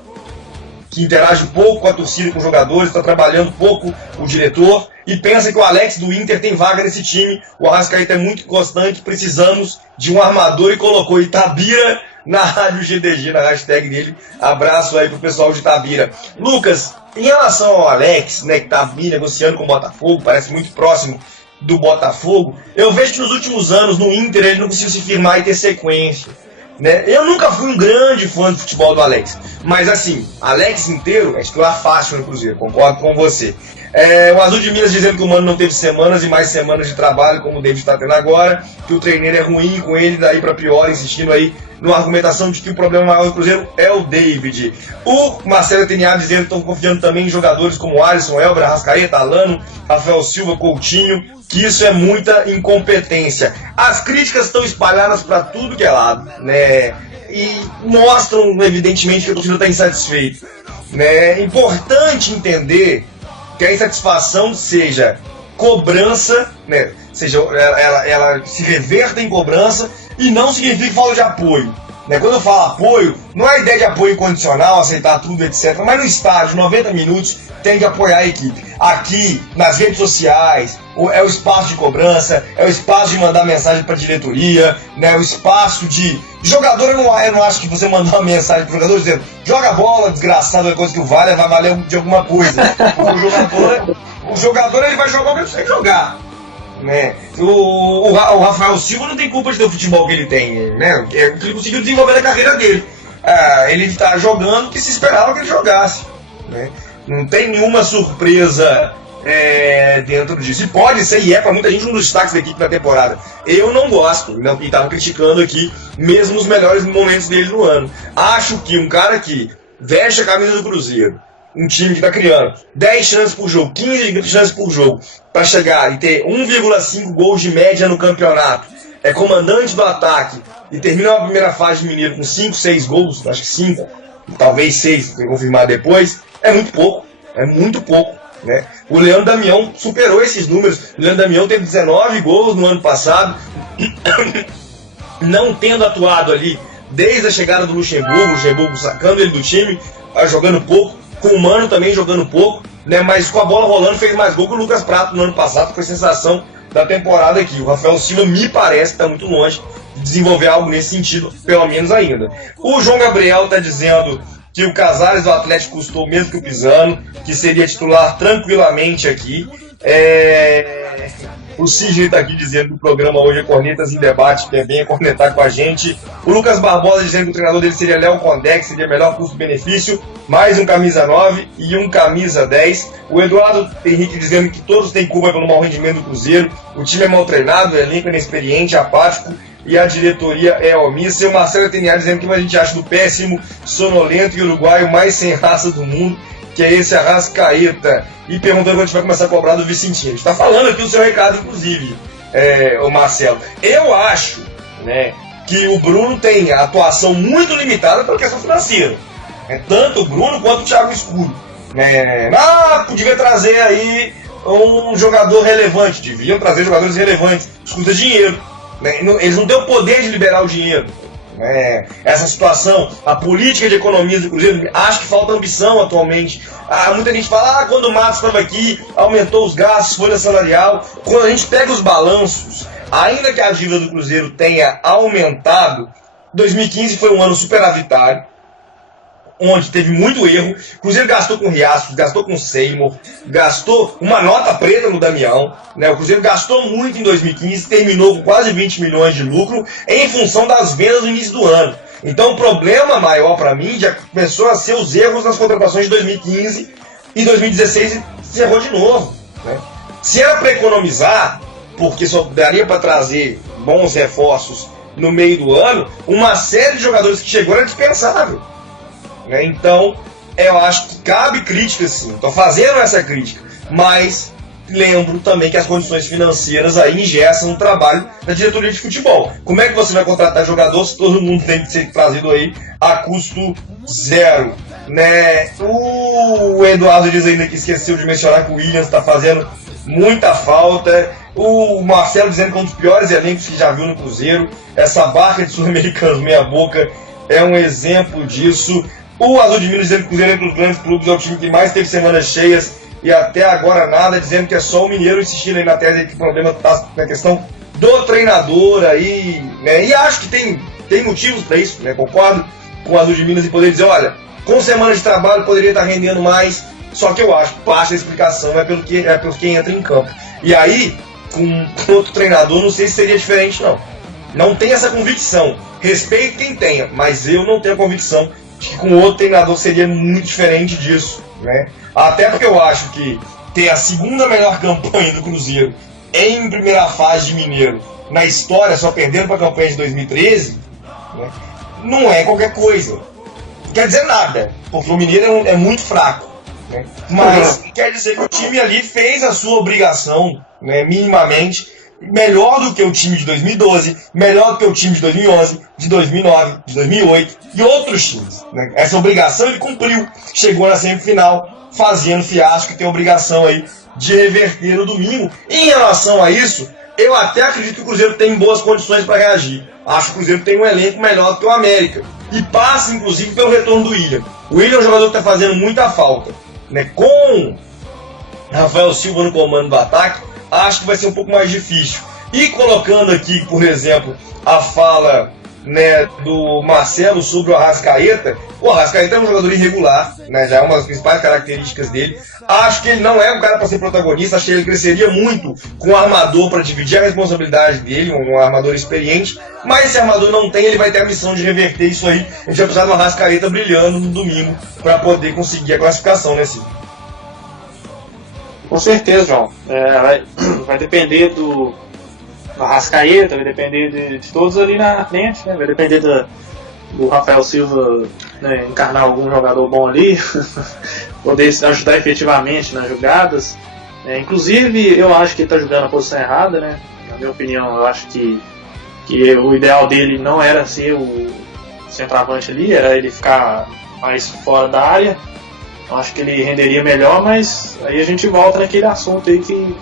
que interage pouco com a torcida e com os jogadores, está trabalhando pouco o diretor, e pensa que o Alex do Inter tem vaga nesse time. O Arrascaeta é muito constante, precisamos de um armador, e colocou Itabira na rádio GDG, na hashtag dele. Abraço aí pro pessoal de Itabira. Lucas, em relação ao Alex, né, que tá negociando com o Botafogo, parece muito próximo do Botafogo, eu vejo que nos últimos anos no Inter ele não conseguiu se firmar e ter sequência, né? Eu nunca fui um grande fã do futebol do Alex, mas assim, Alex inteiro é titular fácil no Cruzeiro, concordo com você. O Azul de Minas dizendo que o Mano não teve semanas e mais semanas de trabalho, como o David está tendo agora, que o treineiro é ruim com ele, daí para pior, insistindo aí numa argumentação de que o problema maior do Cruzeiro é o David. O Marcelo Ateniado dizendo que estão confiando também em jogadores como Alisson, Elber, Arrascaeta, Alano, Rafael Silva, Coutinho, que isso é muita incompetência. As críticas estão espalhadas para tudo que é lado, né? E mostram, evidentemente, que a torcida está insatisfeita. É importante entender que a insatisfação seja cobrança, né? Seja, ela se reverta em cobrança e não significa falta de apoio. Né? Quando eu falo apoio, não é ideia de apoio incondicional, aceitar tudo, etc. Mas no estádio, 90 minutos, tem que apoiar a equipe. Aqui, nas redes sociais, é o espaço de cobrança, é o espaço de mandar mensagem para a diretoria, né? O espaço de... Jogador, eu não acho que você mandar uma mensagem para o jogador dizendo joga bola, desgraçado, é coisa que vai valer de alguma coisa. O jogador ele vai jogar o que ele tem que jogar. Né? O Rafael Silva não tem culpa de ter o futebol que ele tem, né? Ele conseguiu desenvolver na carreira dele. Ele está jogando o que se esperava que ele jogasse, né? Não tem nenhuma surpresa dentro disso. E pode ser, e é para muita gente, um dos destaques da equipe da temporada. Eu não gosto, e estava criticando aqui, mesmo os melhores momentos dele no ano. Acho que um cara que veste a camisa do Cruzeiro, um time que está criando 10 chances por jogo, 15 chances por jogo, para chegar e ter 1,5 gols de média no campeonato, é comandante do ataque e termina a primeira fase de Mineiro com 5, 6 gols, acho que 5, talvez 6, vou confirmar depois, é muito pouco, né? O Leandro Damião superou esses números. O Leandro Damião teve 19 gols no ano passado, não tendo atuado ali desde a chegada do Luxemburgo sacando ele do time, jogando pouco, com o Mano também jogando pouco, né? Mas com a bola rolando fez mais gol que o Lucas Prato no ano passado, foi a sensação da temporada aqui. O Rafael Silva me parece que está muito longe de desenvolver algo nesse sentido, pelo menos ainda. O João Gabriel está dizendo que o Casares do Atlético custou o mesmo que o Pisano, que seria titular tranquilamente aqui. O Sidney está aqui dizendo que o programa hoje é Cornetas em Debate, que vem cornetar com a gente. O Lucas Barbosa dizendo que o treinador dele seria Léo Condé, que seria melhor custo-benefício, mais um camisa 9 e um camisa 10. O Eduardo Henrique dizendo que todos têm culpa pelo mau rendimento do Cruzeiro. O time é mal treinado, o elenco é inexperiente, apático e a diretoria é omissa. E o Marcelo Ateniado dizendo que a gente acha do péssimo, sonolento e uruguaio mais sem raça do mundo, que é esse Arrascaeta, e perguntando quando a gente vai começar a cobrar do Vicentino. A gente está falando aqui o seu recado, inclusive, o Marcelo. Eu acho, né, que o Bruno tem a atuação muito limitada pela questão financeira. Tanto o Bruno quanto o Thiago Escuro. Podia trazer aí um jogador relevante, deviam trazer jogadores relevantes, isso custa dinheiro. Né? Eles não têm o poder de liberar o dinheiro. Essa situação, a política de economia do Cruzeiro, acho que falta ambição atualmente. Muita gente fala, quando o Matos estava aqui, aumentou os gastos, folha salarial. Quando a gente pega os balanços, ainda que a dívida do Cruzeiro tenha aumentado, 2015 foi um ano superavitário, onde teve muito erro. O Cruzeiro gastou com Riascos, gastou com Seymour, gastou uma nota preta no Damião, né? O Cruzeiro gastou muito em 2015, terminou com quase 20 milhões de lucro em função das vendas no início do ano. Então o problema maior para mim já começou a ser os erros nas contratações de 2015 e 2016 se errou de novo, né? Se era para economizar, porque só daria para trazer bons reforços no meio do ano, uma série de jogadores que chegou era dispensável. Então, eu acho que cabe crítica, sim. Estou fazendo essa crítica, mas lembro também que as condições financeiras aí engessam o trabalho da diretoria de futebol. Como é que você vai contratar jogador se todo mundo tem que ser trazido aí a custo zero? Né? O Eduardo diz ainda que esqueceu de mencionar que o Williams está fazendo muita falta. O Marcelo dizendo que é um dos piores elencos que já viu no Cruzeiro. Essa barca de sul-americanos meia boca é um exemplo disso. O Azul de Minas dizendo que o Cruzeiro entre os grandes clubes é o time que mais teve semanas cheias e até agora nada, dizendo que é só o Mineiro insistindo aí na tese que o problema está na questão do treinador aí, né? E acho que tem motivos para isso, né? Concordo com o Azul de Minas em poder dizer, olha, com semanas de trabalho poderia estar rendendo mais, só que eu acho que parte da explicação é pelo quem entra em campo. E aí, com outro treinador, não sei se seria diferente, não. Não tenho essa convicção. Respeito quem tenha, mas eu não tenho a convicção de que com outro treinador seria muito diferente disso, né? Até porque eu acho que ter a segunda melhor campanha do Cruzeiro em primeira fase de Mineiro na história, só perdendo para a campanha de 2013, né, não é qualquer coisa. Não quer dizer nada, porque o Mineiro é muito fraco, né, mas quer dizer que o time ali fez a sua obrigação, né, minimamente, melhor do que o time de 2012, melhor do que o time de 2011, de 2009, de 2008 e outros times, né? Essa obrigação ele cumpriu, chegou na semifinal, fazendo fiasco e tem a obrigação aí de reverter no domingo. Em relação a isso, eu até acredito que o Cruzeiro tem boas condições para reagir. Acho que o Cruzeiro tem um elenco melhor do que o América. E passa, inclusive, pelo retorno do William. O William é um jogador que está fazendo muita falta, né? Com Rafael Silva no comando do ataque, acho que vai ser um pouco mais difícil. E colocando aqui, por exemplo, a fala, né, do Marcelo sobre o Arrascaeta. O Arrascaeta é um jogador irregular, né, já é uma das principais características dele. Acho que ele não é um cara para ser protagonista, acho que ele cresceria muito com o armador para dividir a responsabilidade dele, um armador experiente. Mas se o armador não tem, ele vai ter a missão de reverter isso aí. A gente vai precisar do Arrascaeta brilhando no domingo para poder conseguir a classificação, né, Cid? Com certeza, João. Vai depender do Arrascaeta, vai depender de todos ali na frente, né? Vai depender do Rafael Silva, né, encarnar algum jogador bom ali, poder ajudar efetivamente nas jogadas. Inclusive, eu acho que ele está jogando a posição errada, né? Na minha opinião, eu acho que o ideal dele não era ser o centroavante ali, era ele ficar mais fora da área. Eu acho que ele renderia melhor, mas aí a gente volta naquele assunto aí que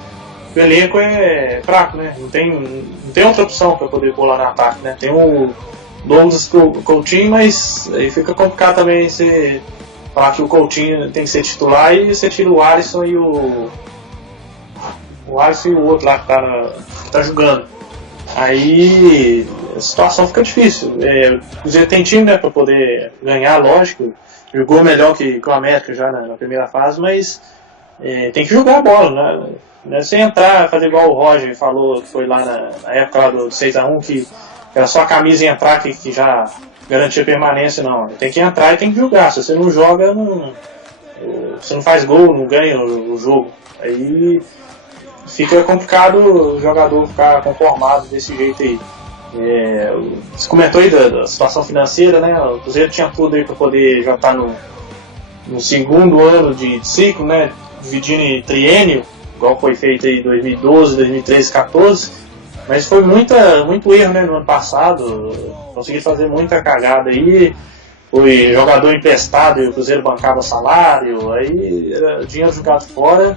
o elenco é fraco, né? Não tem outra opção para poder pular no ataque, né? Tem o Douglas Coutinho, mas aí fica complicado também você falar que o Coutinho tem que ser titular e você tira o Alisson e o Alisson e o outro lá que tá jogando. Aí a situação fica difícil. O Cruzeiro tem time, né, para poder ganhar, lógico. Jogou melhor que o América já na primeira fase, mas tem que jogar a bola, né? Não é sem entrar, fazer igual o Roger falou, que foi lá na época lá do 6x1, que era só a camisa e entrar que já garantia permanência, não. Tem que entrar e tem que jogar. Se você não joga, você não faz gol, não ganha o jogo. Aí fica complicado o jogador ficar conformado desse jeito aí. Você comentou aí da situação financeira, né? O Cruzeiro tinha tudo aí para poder já estar no segundo ano de ciclo, né? Dividindo em triênio, igual foi feito aí em 2012, 2013, 2014. Mas foi muito erro, né? No ano passado, consegui fazer muita cagada aí. Foi jogador emprestado e o Cruzeiro bancava salário, aí era dinheiro jogado fora,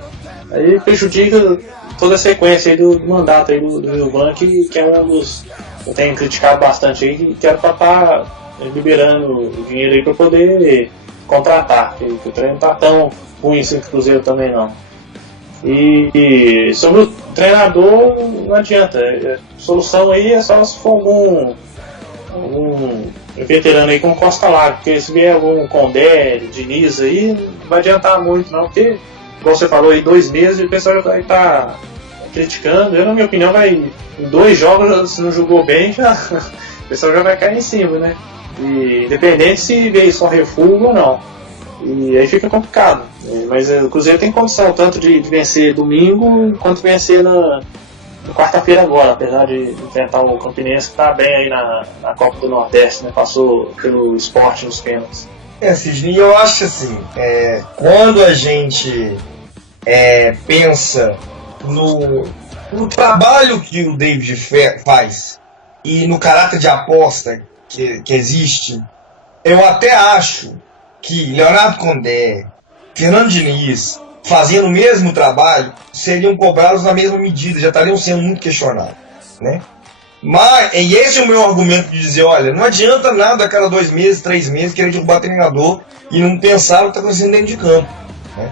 aí prejudica toda a sequência aí do mandato aí do Gilvan, que é um dos eu tenho criticado bastante aí, que era para estar liberando o dinheiro aí para poder contratar, que o treino não tá tão ruim assim que o Cruzeiro também não. E sobre o treinador, não adianta, a solução aí é só se for algum veterano aí com Costa Lago, porque se vier algum Condé, Diniz aí, não vai adiantar muito não, porque, como você falou aí, 2 meses e o pessoal já vai estar criticando. Eu, na minha opinião, em 2 jogos, se não jogou bem, o pessoal já vai cair em cima, né? E independente se veio só refúgio ou não. E aí fica complicado. Mas o Cruzeiro tem condição tanto de vencer domingo quanto vencer na quarta-feira agora, apesar de enfrentar o Campinense que está bem aí na Copa do Nordeste, né? Passou pelo Sport nos pênaltis. Sidney, eu acho assim, quando a gente pensa no trabalho que o David faz e no caráter de aposta que existe, eu até acho que Leonardo Condé, Fernando Diniz, fazendo o mesmo trabalho, seriam cobrados na mesma medida, já estariam sendo muito questionados, né? Mas, e esse é o meu argumento de dizer, olha, não adianta nada a cada 2 meses, 3 meses, querer derrubar treinador e não pensar o que está acontecendo dentro de campo, né?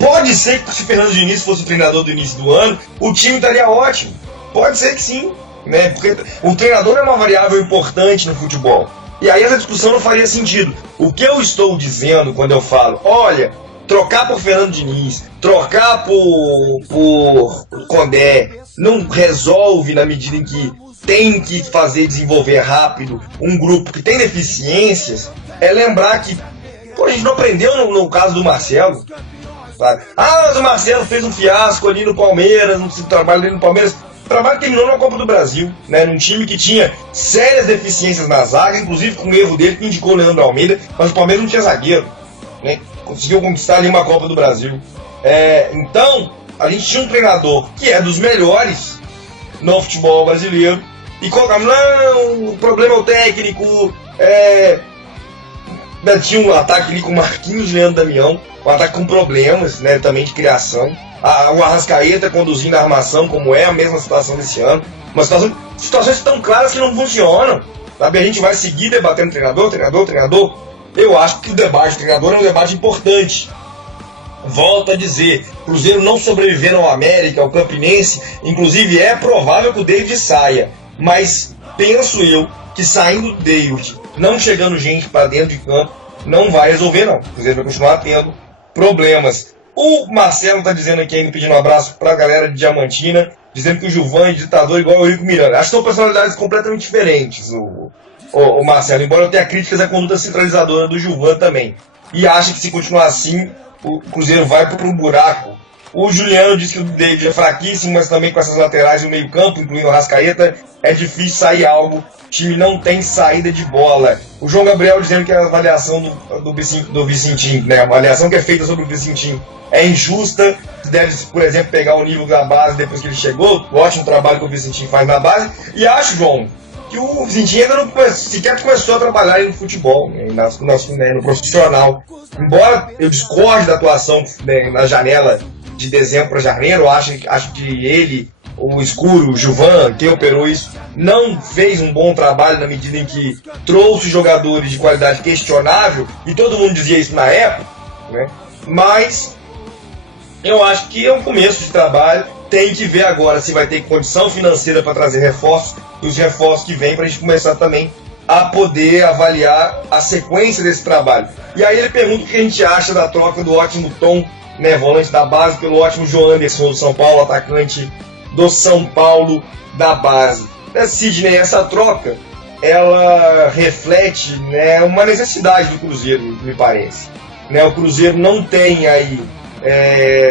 Pode ser que se o Fernando Diniz fosse o treinador do início do ano, o time estaria ótimo. Pode ser que sim, né? Porque o treinador é uma variável importante no futebol. E aí essa discussão não faria sentido. O que eu estou dizendo quando eu falo, olha, trocar por Fernando Diniz, trocar por Condé, não resolve na medida em que tem que fazer desenvolver rápido um grupo que tem deficiências, é lembrar que a gente não aprendeu no caso do Marcelo. sabe? Mas o Marcelo fez um fiasco ali no Palmeiras, no trabalho dele no Palmeiras. O trabalho terminou na Copa do Brasil, né? Num time que tinha sérias deficiências na zaga, inclusive com o erro dele que indicou o Leandro Almeida, mas o Palmeiras não tinha zagueiro, né? Conseguiu conquistar ali uma Copa do Brasil. Então, a gente tinha um treinador que é dos melhores no futebol brasileiro e colocamos, não, o problema é o técnico, tinha um ataque ali com Marquinhos e Leandro Damião, um ataque com problemas, né, também de criação. O Arrascaeta conduzindo a armação, como é a mesma situação desse ano. Situações tão claras que não funcionam. Sabe? A gente vai seguir debatendo treinador. Eu acho que o debate do treinador é um debate importante. Volto a dizer, Cruzeiro não sobrevivendo ao América, ao Campinense. Inclusive é provável que o David saia. Mas penso eu que saindo do David, não chegando gente para dentro de campo, não vai resolver não. O Cruzeiro vai continuar tendo problemas. O Marcelo tá dizendo aqui, ainda pedindo um abraço pra galera de Diamantina, dizendo que o Gilvan é ditador igual o Eurico Miranda. Acho que são personalidades completamente diferentes, o Marcelo, embora eu tenha críticas à conduta centralizadora do Gilvan também. E acha que se continuar assim, o Cruzeiro vai pro buraco. O Juliano disse que o David é fraquíssimo, mas também com essas laterais no meio campo, incluindo o Arrascaeta, é difícil sair algo. O time não tem saída de bola. O João Gabriel dizendo que a avaliação do Vicentinho, né, a avaliação que é feita sobre o Vicentinho é injusta. Deve, por exemplo, pegar o nível da base depois que ele chegou. O ótimo trabalho que o Vicentinho faz na base. E acho, João, que o Vicentinho ainda não sequer começou a trabalhar no futebol, né, no profissional. Embora eu discorde da atuação, né, na janela de dezembro para janeiro, acho que ele, o Escuro, o Gilvan, quem operou isso, não fez um bom trabalho na medida em que trouxe jogadores de qualidade questionável, e todo mundo dizia isso na época, né? Mas eu acho que é um começo de trabalho. Tem que ver agora se vai ter condição financeira para trazer reforços, e os reforços que vêm para a gente começar também a poder avaliar a sequência desse trabalho. E aí ele pergunta o que a gente acha da troca do ótimo Tom, né, volante da base, pelo ótimo João Anderson do São Paulo, atacante do São Paulo da base. Sidney, essa troca, ela reflete, né, uma necessidade do Cruzeiro, me parece. Né, o Cruzeiro não tem aí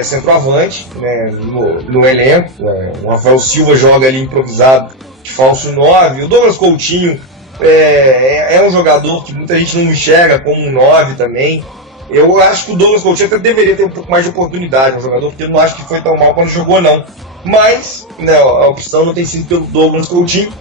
centroavante, né, no elenco. O Rafael Silva joga ali improvisado de falso 9. O Douglas Coutinho é um jogador que muita gente não enxerga como um 9 também. Eu acho que o Douglas Coutinho até deveria ter um pouco mais de oportunidade, um jogador que eu não acho que foi tão mal quando jogou, não. Mas, né, a opção não tem sido pelo Douglas Coutinho.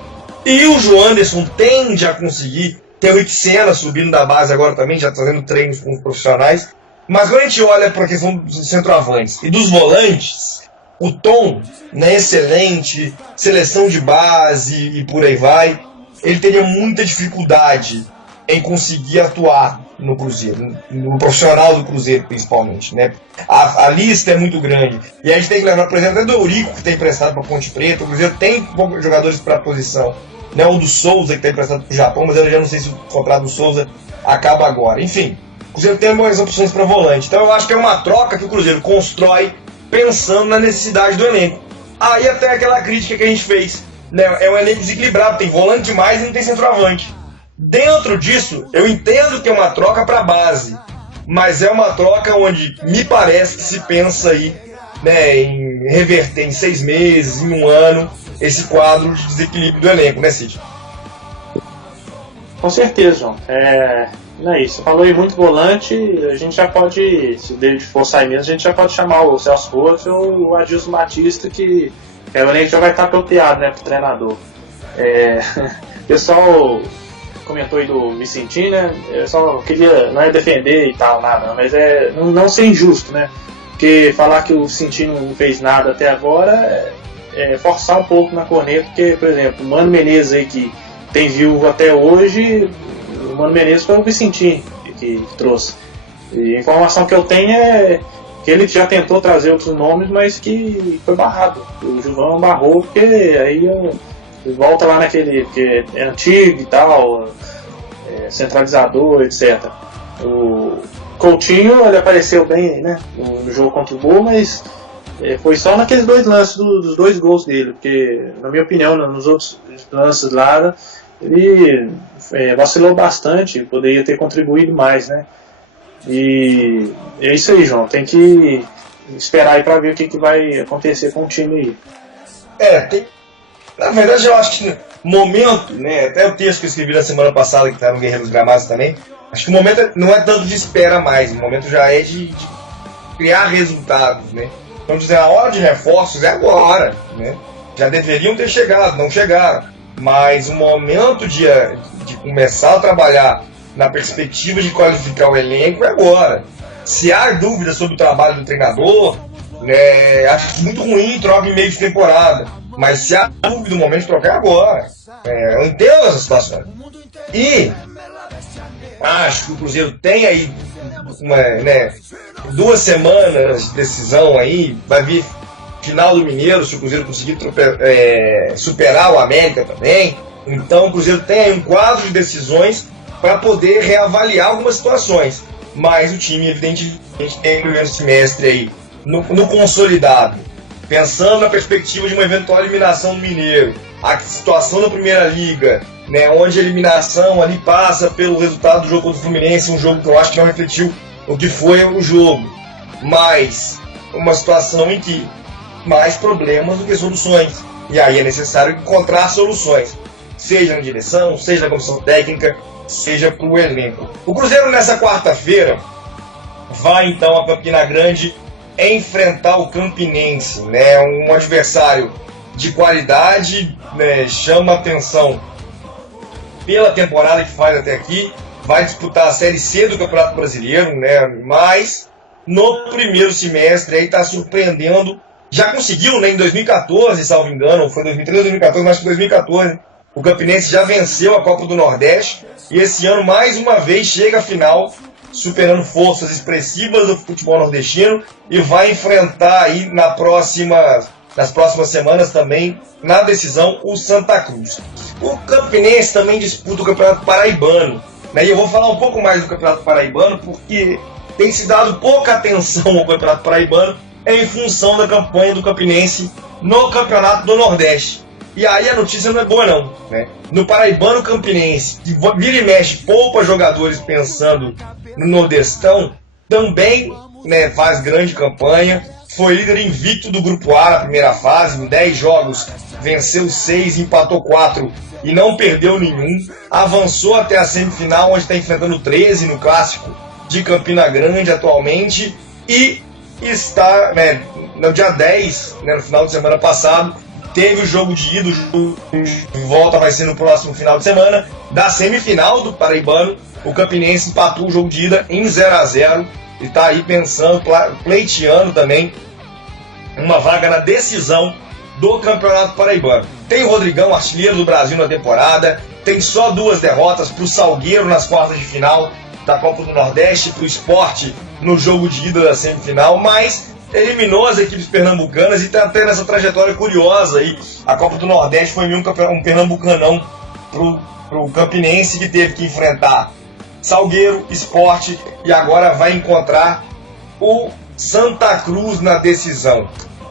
E o João Anderson tende a conseguir. Tem o Rick Senna subindo da base agora também, já fazendo treinos com os profissionais. Mas quando a gente olha para a questão dos centroavantes e dos volantes, o Tom, né, excelente, seleção de base e por aí vai, ele teria muita dificuldade em conseguir atuar no Cruzeiro, no profissional do Cruzeiro principalmente, né? A lista é muito grande. E a gente tem que lembrar, por exemplo, até do Eurico, que tem emprestado para Ponte Preta. O Cruzeiro tem jogadores para a posição, né? O do Souza, que está emprestado para o Japão, mas eu já não sei se o contrato do Souza acaba agora. Enfim, o Cruzeiro tem mais opções para volante. Então eu acho que é uma troca que o Cruzeiro constrói pensando na necessidade do elenco. Aí até aquela crítica que a gente fez, né? É um elenco desequilibrado, tem volante demais e não tem centroavante. Dentro disso, eu entendo que é uma troca para a base, mas é uma troca onde me parece que se pensa aí, né, em reverter em 6 meses, em 1 ano, esse quadro de desequilíbrio do elenco, né, Cid? Com certeza, João. Não é isso. Você falou em muito volante, a gente já pode, se o David for sair mesmo, a gente já pode chamar o Celso Roth ou o Adilson Batista, que o elenco já vai estar apropriado, né, para o treinador. O pessoal comentou aí do Vicentinho, né? Eu só queria, não é defender e tal, nada, mas não ser injusto, né? Porque falar que o Vicentinho não fez nada até agora é forçar um pouco na corneta, porque, por exemplo, o Mano Menezes aí, que tem viúvo até hoje, o Mano Menezes foi o Vicentinho que trouxe. E a informação que eu tenho é que ele já tentou trazer outros nomes, mas que foi barrado. O Gilvão barrou, porque aí volta lá naquele que é antigo e tal, centralizador, etc. O Coutinho, ele apareceu bem, né, no jogo contra o Boa, mas foi só naqueles 2 lances dos 2 gols dele, porque, na minha opinião, nos outros lances lá, ele vacilou bastante, poderia ter contribuído mais, né. E é isso aí, João. Tem que esperar aí para ver o que vai acontecer com o time aí. Na verdade, eu acho que momento, né? Até o texto que eu escrevi na semana passada, que está no Guerreiros Gramados também, acho que o momento não é tanto de espera mais, o momento já é de criar resultados, né? Então, dizer, a hora de reforços é agora, né? Já deveriam ter chegado, não chegaram. Mas o momento de começar a trabalhar na perspectiva de qualificar o elenco é agora. Se há dúvidas sobre o trabalho do treinador, né, acho muito ruim troca em meio de temporada. Mas se há dúvida no momento de trocar é agora. Eu entendo essa situação. E acho que o Cruzeiro tem aí 2 semanas de decisão aí, vai vir final do Mineiro, se o Cruzeiro conseguir superar o América também. Então o Cruzeiro tem aí um quadro de decisões para poder reavaliar algumas situações. Mas o time, evidentemente, tem o primeiro semestre aí no consolidado, pensando na perspectiva de uma eventual eliminação do Mineiro, a situação da Primeira Liga, né, onde a eliminação ali passa pelo resultado do jogo contra o Fluminense, um jogo que eu acho que não refletiu o que foi o jogo, mas uma situação em que mais problemas do que soluções, e aí é necessário encontrar soluções, seja na direção, seja na comissão técnica, seja para o elenco. O Cruzeiro nessa quarta-feira vai então a Campina Grande enfrentar o Campinense, né, um adversário de qualidade, né, chama atenção pela temporada que faz até aqui, vai disputar a Série C do Campeonato Brasileiro, né, mas no primeiro semestre aí está surpreendendo, já conseguiu, né, em 2014, salvo engano, foi 2013 ou 2014, mas foi 2014, o Campinense já venceu a Copa do Nordeste e esse ano mais uma vez chega à final, superando forças expressivas do futebol nordestino e vai enfrentar aí nas próximas semanas também, na decisão, o Santa Cruz. O Campinense também disputa o Campeonato Paraibano, né? E eu vou falar um pouco mais do Campeonato Paraibano porque tem se dado pouca atenção ao Campeonato Paraibano em função da campanha do Campinense no Campeonato do Nordeste. E aí a notícia não é boa não, né? No Paraibano Campinense, que vira e mexe, poupa jogadores pensando no Nordestão, também, né, faz grande campanha, foi líder invicto do Grupo A na primeira fase, em 10 jogos, venceu 6, empatou 4 e não perdeu nenhum, avançou até a semifinal, onde está enfrentando 13 no Clássico de Campina Grande atualmente, e está, né, no dia 10, né, no final de semana passado, teve o jogo de ida, o jogo de volta vai ser no próximo final de semana, da semifinal do Paraibano, o Campinense empatou o jogo de ida em 0-0 e está aí pensando, pleiteando também uma vaga na decisão do Campeonato Paraibano. Tem o Rodrigão, artilheiro do Brasil na temporada, tem só 2 derrotas para o Salgueiro nas quartas de final da Copa do Nordeste, para o Sport no jogo de ida da semifinal, mas eliminou as equipes pernambucanas e está tendo essa trajetória curiosa aí. A Copa do Nordeste foi um pernambucanão pro Campinense, que teve que enfrentar Salgueiro, Sport e agora vai encontrar o Santa Cruz na decisão.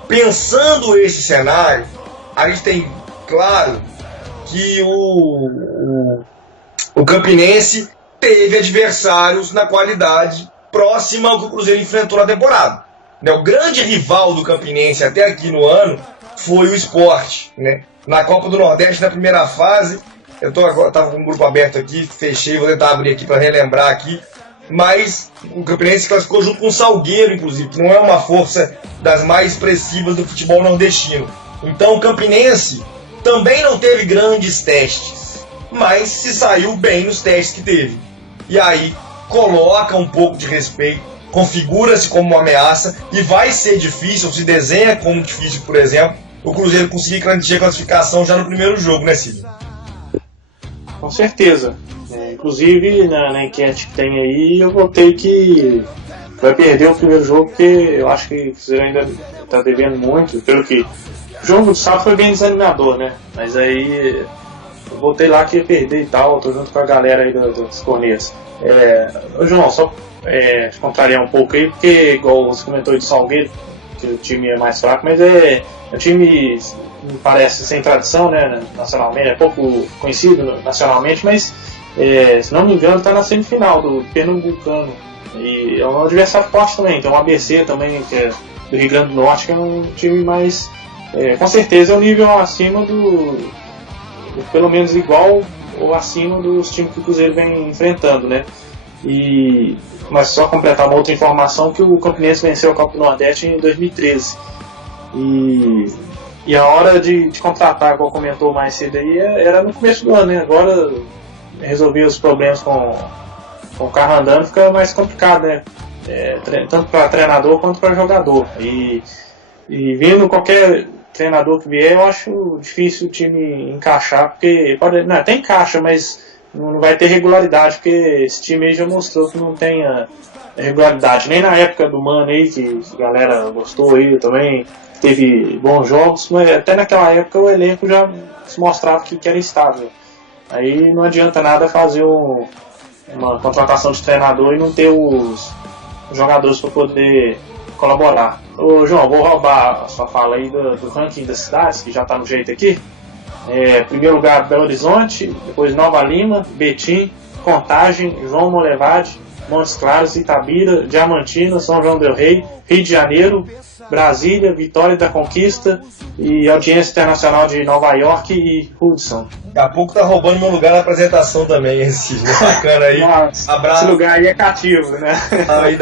Pensando esse cenário, a gente tem claro que o Campinense teve adversários na qualidade próxima ao que o Cruzeiro enfrentou na temporada. O grande rival do Campinense até aqui no ano foi o Sport, né? Na Copa do Nordeste, na primeira fase, eu estava com um grupo aberto aqui, fechei, vou tentar abrir aqui para relembrar aqui, mas o Campinense classificou junto com o Salgueiro, inclusive, que não é uma força das mais expressivas do futebol nordestino. Então o Campinense também não teve grandes testes, mas se saiu bem nos testes que teve. E aí coloca um pouco de respeito, configura-se como uma ameaça e vai ser difícil, se desenha como difícil, por exemplo, o Cruzeiro conseguir garantir a classificação já no primeiro jogo, né, Cid? Com certeza. Inclusive, na enquete que tem aí, eu botei que vai perder o primeiro jogo, porque eu acho que o Cruzeiro ainda está devendo muito, pelo que o jogo do sábado foi bem desanimador, né? Mas aí eu botei lá que ia perder e tal, tô junto com a galera aí das cornetas. João, só te contrariar um pouco aí, porque igual você comentou de Salgueiro, que o time é mais fraco, mas é um time, me parece, sem tradição, né, nacionalmente, é pouco conhecido nacionalmente, mas se não me engano está na semifinal do Pernambucano, E é um adversário forte também. Tem um ABC também, que é do Rio Grande do Norte, que é um time mais... com certeza é um nível acima pelo menos igual ou acima dos times que o Cruzeiro vem enfrentando, né? Mas só completar uma outra informação, que o Campinense venceu a Copa do Nordeste em 2013. E a hora de contratar, como comentou mais cedo aí, era no começo do ano, né? Agora resolver os problemas com o carro andando fica mais complicado, né? Tanto para treinador quanto para jogador. E vindo qualquer treinador que vier, eu acho difícil o time encaixar, porque até encaixa, mas não vai ter regularidade, porque esse time aí já mostrou que não tem regularidade. Nem na época do Mano aí, que a galera gostou aí também, teve bons jogos, mas até naquela época o elenco já se mostrava que era estável. Aí não adianta nada fazer uma contratação de treinador e não ter os jogadores para poder colaborar. Ô João, vou roubar a sua fala aí do ranking das cidades, que já está no jeito aqui. Primeiro lugar, Belo Horizonte, depois Nova Lima, Betim, Contagem, João Molevade, Montes Claros, Itabira, Diamantina, São João del Rei, Rio de Janeiro, Brasília, Vitória da Conquista e Audiência Internacional de Nova York e Hudson. Daqui a pouco tá roubando meu lugar na apresentação também, esse bacana aí. Nossa, abraço. Esse lugar aí é cativo, né? Aí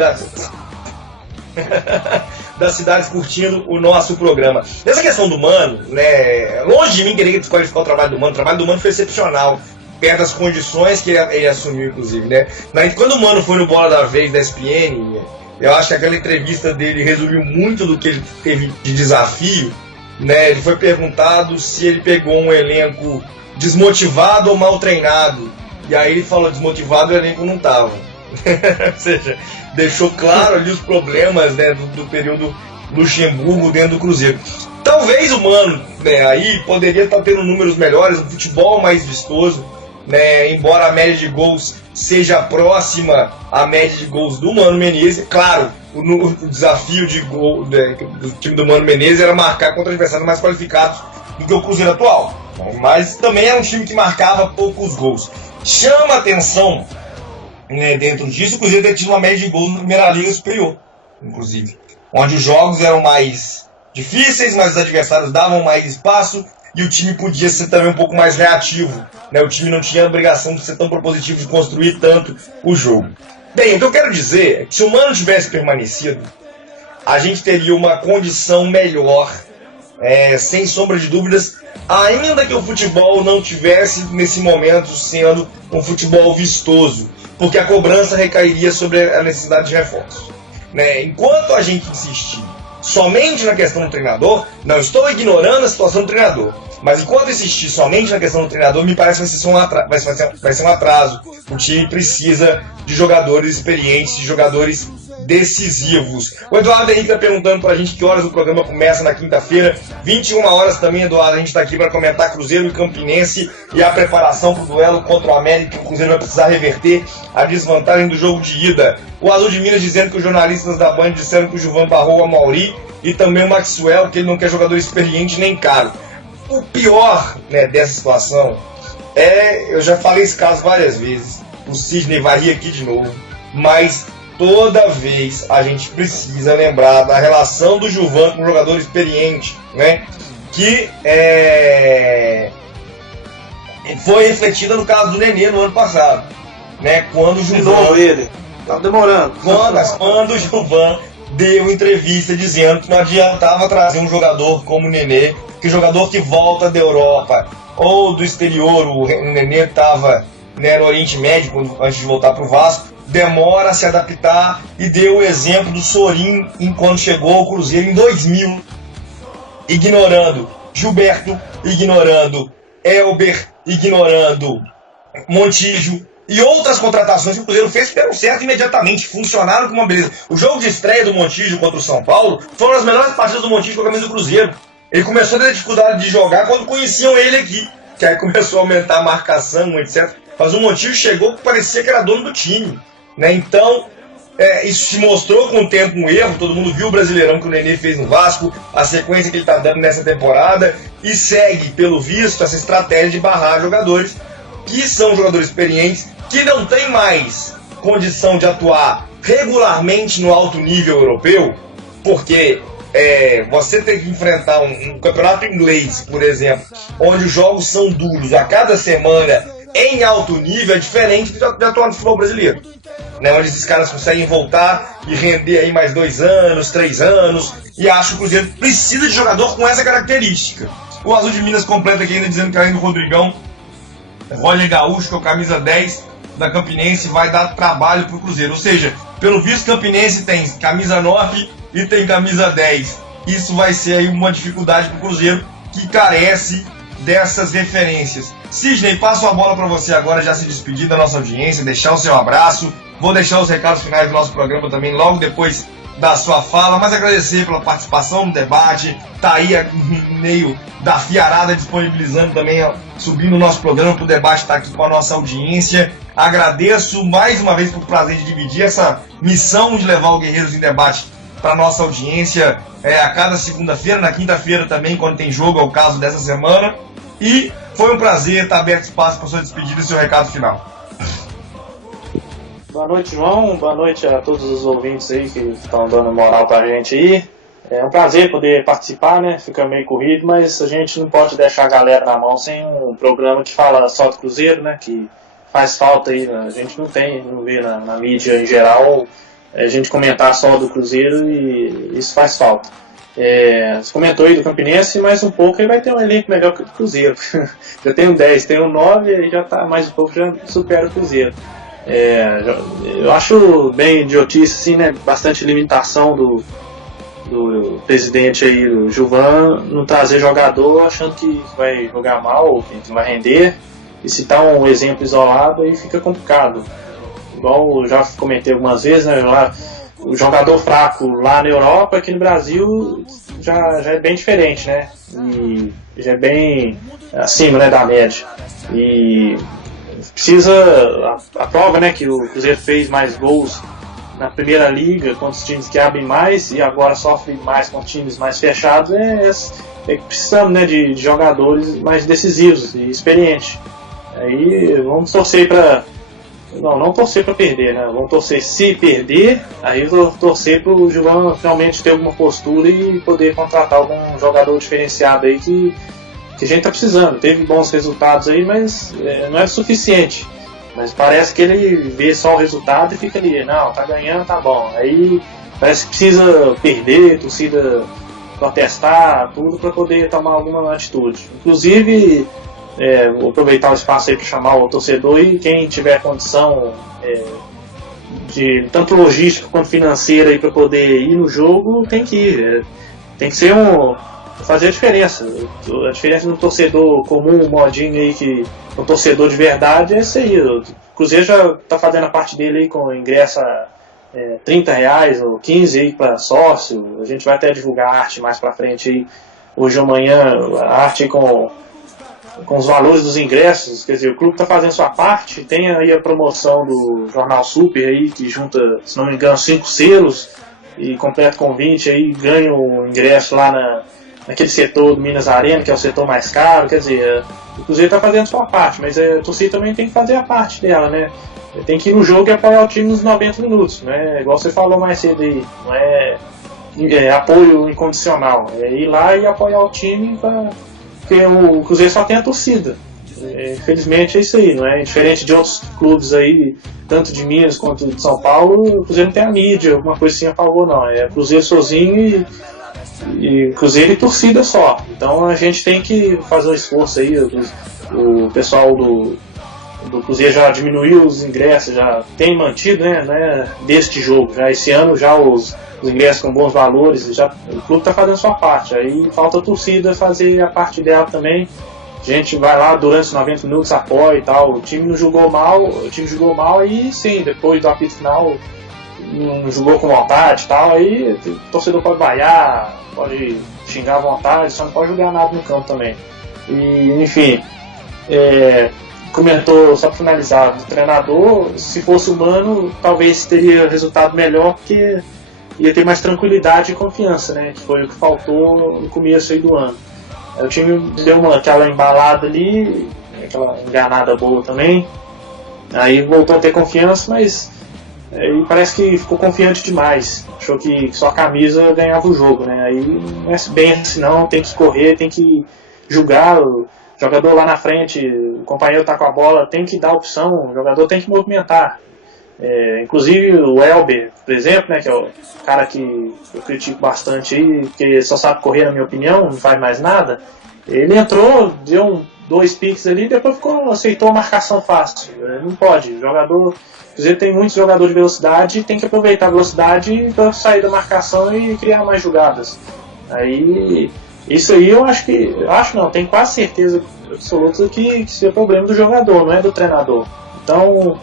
das cidades curtindo o nosso programa. Nessa questão do Mano, né, longe de mim querer desqualificar o trabalho do Mano foi excepcional, perto das condições que ele assumiu, inclusive, né? Mas quando o Mano foi no Bola da Vez da ESPN, eu acho que aquela entrevista dele resumiu muito do que ele teve de desafio, né? Ele foi perguntado se ele pegou um elenco desmotivado ou mal treinado, e aí ele falou desmotivado e o elenco não tava. Ou seja, deixou claro ali os problemas, né, do período Luxemburgo dentro do Cruzeiro. Talvez o Mano, né, aí poderia estar tendo números melhores, um futebol mais vistoso, né, embora a média de gols seja próxima à média de gols do Mano Menezes. Claro, o desafio de gol, né, do time do Mano Menezes era marcar contra adversários mais qualificados do que o Cruzeiro atual, mas também era um time que marcava poucos gols. Chama a atenção, né, dentro disso, o Cruzeiro ter tido uma média de gols na primeira liga superior, inclusive, onde os jogos eram mais difíceis, mas os adversários davam mais espaço e o time podia ser também um pouco mais reativo, né? O time não tinha a obrigação de ser tão propositivo, de construir tanto o jogo. Bem, o que eu quero dizer é que se o Mano tivesse permanecido, a gente teria uma condição melhor, sem sombra de dúvidas, ainda que o futebol não tivesse nesse momento sendo um futebol vistoso, porque a cobrança recairia sobre a necessidade de reforço, né? Enquanto a gente insistir somente na questão do treinador, não estou ignorando a situação do treinador, mas enquanto insistir somente na questão do treinador, me parece que vai ser um atraso. O time precisa de jogadores experientes, de jogadores decisivos. O Eduardo Henrique está perguntando pra gente que horas o programa começa na quinta-feira. 21 horas também, Eduardo, a gente está aqui para comentar Cruzeiro e Campinense e a preparação para o duelo contra o América, que o Cruzeiro vai precisar reverter a desvantagem do jogo de ida. O Azul de Minas dizendo que os jornalistas da Band disseram que o Gilvan barrou a Mauri e também o Maxwell, que ele não quer jogador experiente nem caro. O pior, né, dessa situação eu já falei esse caso várias vezes, o Sidney vai rir aqui de novo, mas toda vez a gente precisa lembrar da relação do Gilvan com um jogador experiente, né, que foi refletida no caso do Nenê no ano passado, né, quando o Gilvan... ele, tá demorando. Quando o Gilvan deu entrevista dizendo que não adiantava trazer um jogador como o Nenê, que o jogador que volta da Europa ou do exterior, o Nenê estava, né, no Oriente Médio antes de voltar para o Vasco, demora a se adaptar, e deu o exemplo do Sorin enquanto chegou ao Cruzeiro em 2000, ignorando Gilberto, ignorando Elber, ignorando Montijo e outras contratações que o Cruzeiro fez que deram certo imediatamente, funcionaram com uma beleza. O jogo de estreia do Montijo contra o São Paulo foi uma das melhores partidas do Montijo com a camisa do Cruzeiro. Ele começou a ter dificuldade de jogar quando conheciam ele aqui, que aí começou a aumentar a marcação, etc. Mas o Montijo chegou que parecia que era dono do time, né? Então, isso se mostrou com o tempo um erro. Todo mundo viu o Brasileirão que o Nenê fez no Vasco, a sequência que ele está dando nessa temporada, e segue, pelo visto, essa estratégia de barrar jogadores que são jogadores experientes, que não têm mais condição de atuar regularmente no alto nível europeu, porque você tem que enfrentar um campeonato inglês, por exemplo, onde os jogos são duros a cada semana em alto nível, é diferente de atuar no futebol brasileiro, né, onde esses caras conseguem voltar e render aí mais 2 anos, 3 anos, e acho que o Cruzeiro precisa de jogador com essa característica. O Azul de Minas completa aqui ainda dizendo que além do Rodrigão, Roger Gaúcho, que é o camisa 10 da Campinense, vai dar trabalho pro Cruzeiro. Ou seja, pelo visto, Campinense tem camisa 9 e tem camisa 10. Isso vai ser aí uma dificuldade pro Cruzeiro, que carece dessas referências. Sidney, passo a bola para você agora, já se despedir da nossa audiência, deixar o seu abraço. Vou deixar os recados finais do nosso programa também logo depois da sua fala, mas agradecer pela participação no debate, tá aí meio da fiarada disponibilizando também, subindo o nosso programa para o debate estar aqui com a nossa audiência. Agradeço mais uma vez por prazer de dividir essa missão de levar o Guerreiros em Debate para nossa audiência a cada segunda-feira, na quinta-feira também, quando tem jogo, é o caso dessa semana. E foi um prazer estar aberto espaço para sua despedida e seu recado final. Boa noite, João. Boa noite a todos os ouvintes aí que estão dando moral pra gente aí. É um prazer poder participar, né? Fica meio corrido, mas a gente não pode deixar a galera na mão sem um programa que fala só do Cruzeiro, né? Que faz falta aí, né? A gente não vê na mídia em geral a gente comentar só do Cruzeiro e isso faz falta. Você comentou aí do Campinense, mais um pouco ele vai ter um elenco melhor que o do Cruzeiro. Já tem um 10, tem um 9 e já tá mais um pouco, já supera o Cruzeiro. Eu acho bem idiotice, assim, né? Bastante limitação do presidente aí, o Gilvan, não trazer jogador achando que vai jogar mal, que vai render, e citar um exemplo isolado aí fica complicado. Igual eu já comentei algumas vezes, né? O jogador fraco lá na Europa, aqui no Brasil já é bem diferente, né? E já é bem acima, né, da média. E precisa, a prova, né, que o Cruzeiro fez mais gols na primeira liga contra os times que abrem mais e agora sofre mais com times mais fechados, precisamos, né, de jogadores mais decisivos e experientes. Aí vamos torcer para não torcer para perder, né? Vamos torcer, se perder, aí vou torcer para o Gilvan finalmente ter alguma postura e poder contratar algum jogador diferenciado aí que a gente está precisando. Teve bons resultados aí, mas não é suficiente. Mas parece que ele vê só o resultado e fica ali, não, tá ganhando, tá bom. Aí parece que precisa perder, torcida protestar, tudo para poder tomar alguma atitude. Inclusive, vou aproveitar o espaço aí para chamar o torcedor e quem tiver condição de tanto logística quanto financeira para poder ir no jogo, tem que ir. Tem que ser fazer a diferença. A diferença do torcedor comum, modinho aí, que o torcedor de verdade é isso aí. O Cruzeiro já está fazendo a parte dele aí com ingresso a R$30 ou 15 aí para sócio. A gente vai até divulgar a arte mais para frente aí, hoje ou amanhã, a arte com os valores dos ingressos. Quer dizer, o clube está fazendo sua parte. Tem aí a promoção do Jornal Super aí, que junta, se não me engano, 5 selos e completa com 20 aí, ganha o ingresso lá naquele setor do Minas Arena, que é o setor mais caro. Quer dizer, o Cruzeiro está fazendo sua parte, mas a torcida também tem que fazer a parte dela, né? Tem que ir no jogo e apoiar o time nos 90 minutos, né? Igual você falou mais cedo aí, não é apoio incondicional, é ir lá e apoiar o time, porque o Cruzeiro só tem a torcida. Infelizmente é isso aí, não é? Diferente de outros clubes aí, tanto de Minas quanto de São Paulo, o Cruzeiro não tem a mídia, alguma coisa assim a favor, não. É Cruzeiro sozinho e Cruzeiro e torcida só. Então a gente tem que fazer um esforço aí. O pessoal do Cruzeiro já diminuiu os ingressos, já tem mantido, né, deste jogo. Já esse ano já os ingressos com bons valores, o clube está fazendo sua parte. Aí falta a torcida fazer a parte dela também. A gente vai lá durante os 90 minutos, apoia e tal. O time não jogou mal, aí sim, depois do apito final não jogou com vontade e tal. Aí o torcedor pode vaiar, pode xingar à vontade, só não pode jogar nada no campo também. E enfim, comentou, só para finalizar, do treinador, se fosse humano, talvez teria resultado melhor, porque ia ter mais tranquilidade e confiança, né? Que foi o que faltou no começo aí do ano. O time deu aquela embalada ali, aquela enganada boa também, aí voltou a ter confiança, mas e parece que ficou confiante demais, achou que só a camisa ganhava o jogo, né? Aí não é bem assim não, tem que correr, tem que julgar o jogador lá na frente, o companheiro tá com a bola, tem que dar opção, o jogador tem que movimentar. Inclusive o Elber, por exemplo, né, que é o cara que eu critico bastante aí, que só sabe correr na minha opinião, não faz mais nada, ele entrou, deu 2 piques ali e depois aceitou a marcação fácil. Não pode, jogador, inclusive tem muitos jogadores de velocidade, tem que aproveitar a velocidade para sair da marcação e criar mais jogadas. Aí, isso aí eu tenho quase certeza absoluta que isso é problema do jogador, não é do treinador. Então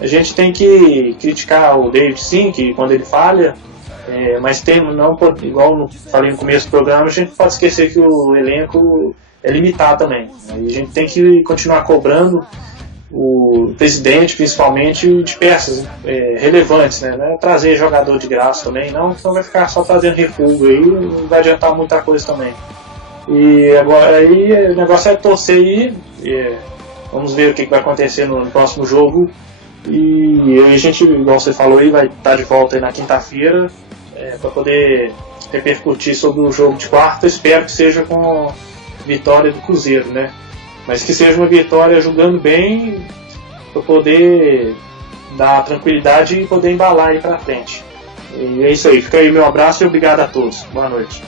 a gente tem que criticar o David sim, que quando ele falha, mas igual eu falei no começo do programa, a gente pode esquecer que o elenco é limitado também. Aí a gente tem que continuar cobrando o presidente, principalmente, de peças relevantes, né? Não é trazer jogador de graça também, não, senão vai ficar só trazendo refúgio aí, não vai adiantar muita coisa também. E agora aí o negócio é torcer aí, vamos ver o que vai acontecer no próximo jogo. E a gente, igual você falou aí, vai estar de volta aí na quinta-feira para poder repercutir sobre o jogo de quarta. Eu espero que seja com vitória do Cruzeiro, né? Mas que seja uma vitória jogando bem para poder dar tranquilidade e poder embalar aí para frente. E é isso aí, fica aí meu abraço e obrigado a todos. Boa noite.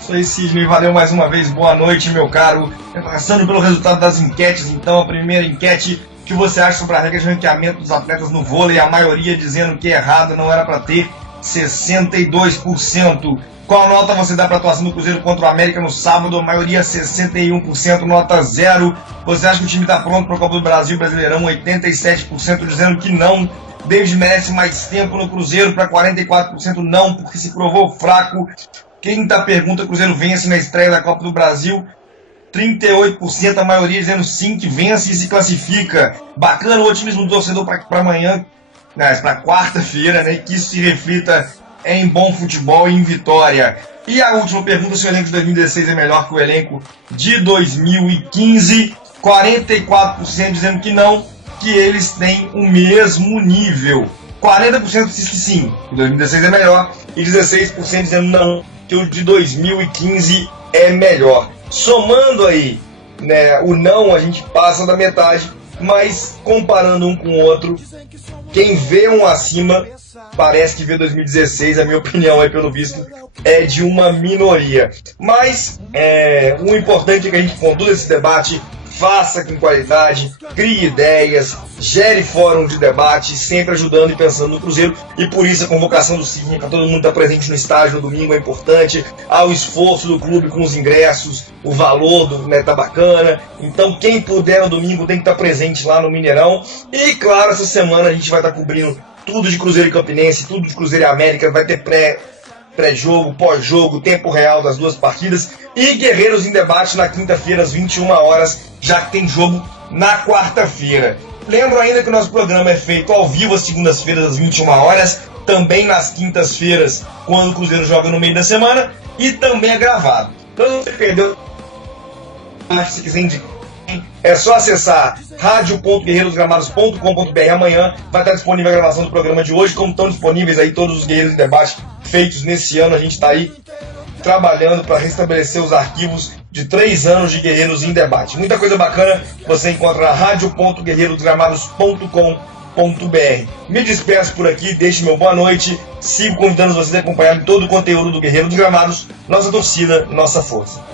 Isso aí, Sidney, valeu mais uma vez, boa noite, meu caro. Passando pelo resultado das enquetes, então, a primeira enquete: o que você acha sobre a regra de ranqueamento dos atletas no vôlei? A maioria dizendo que é errado, não era para ter, 62%. Qual nota você dá para a atuação do Cruzeiro contra o América no sábado? A maioria 61%, nota 0. Você acha que o time está pronto para a Copa do Brasil, Brasileirão? 87% dizendo que não. David merece mais tempo no Cruzeiro, para 44% não, porque se provou fraco. Quinta pergunta: Cruzeiro vence na estreia da Copa do Brasil? 38%, a maioria dizendo sim, que vence e se classifica. Bacana o otimismo do torcedor para amanhã, para quarta-feira, né? Que isso se reflita em bom futebol e em vitória. E a última pergunta: se o elenco de 2016 é melhor que o elenco de 2015? 44% dizendo que não, que eles têm o mesmo nível. 40% diz que sim, que 2016 é melhor, e 16% dizendo não, que o de 2015 é melhor. Somando aí, né, o não, a gente passa da metade, mas comparando um com o outro, quem vê um acima parece que vê 2016, a minha opinião aí, pelo visto, é de uma minoria. Mas o importante é que a gente conduz esse debate, faça com qualidade, crie ideias, gere fórum de debate, sempre ajudando e pensando no Cruzeiro. E por isso a convocação do Sidney para todo mundo estar presente no estádio no domingo é importante. Há o esforço do clube com os ingressos, o valor tá bacana. Então quem puder no domingo tem que estar presente lá no Mineirão. E claro, essa semana a gente vai estar cobrindo tudo de Cruzeiro e Campinense, tudo de Cruzeiro e América. Vai ter pré-jogo, pós-jogo, tempo real das duas partidas, e Guerreiros em Debate na quinta-feira às 21 horas, já que tem jogo na quarta-feira. Lembro ainda que o nosso programa é feito ao vivo às segundas-feiras às 21 horas, também nas quintas-feiras, quando o Cruzeiro joga no meio da semana, e também é gravado. Então, se você perdeu, se quiser indicar, é só acessar radio.guerreirosgramados.com.br. Amanhã vai estar disponível a gravação do programa de hoje, como estão disponíveis aí todos os Guerreiros em Debate feitos nesse ano. A gente está aí trabalhando para restabelecer os arquivos de 3 anos de Guerreiros em Debate. Muita coisa bacana você encontra na radio.guerreirosgramados.com.br. Me despeço por aqui, deixe meu boa noite, sigo convidando vocês a acompanhar todo o conteúdo do Guerreiro dos Gramados, nossa torcida, nossa força.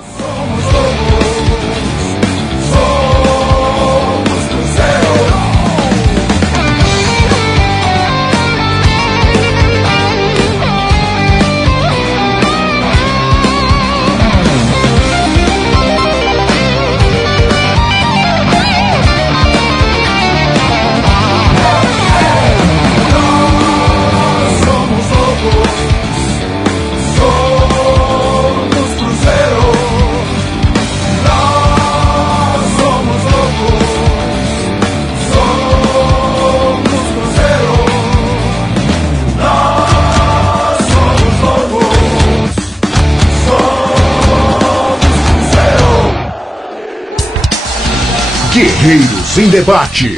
Guerreiros em Debate.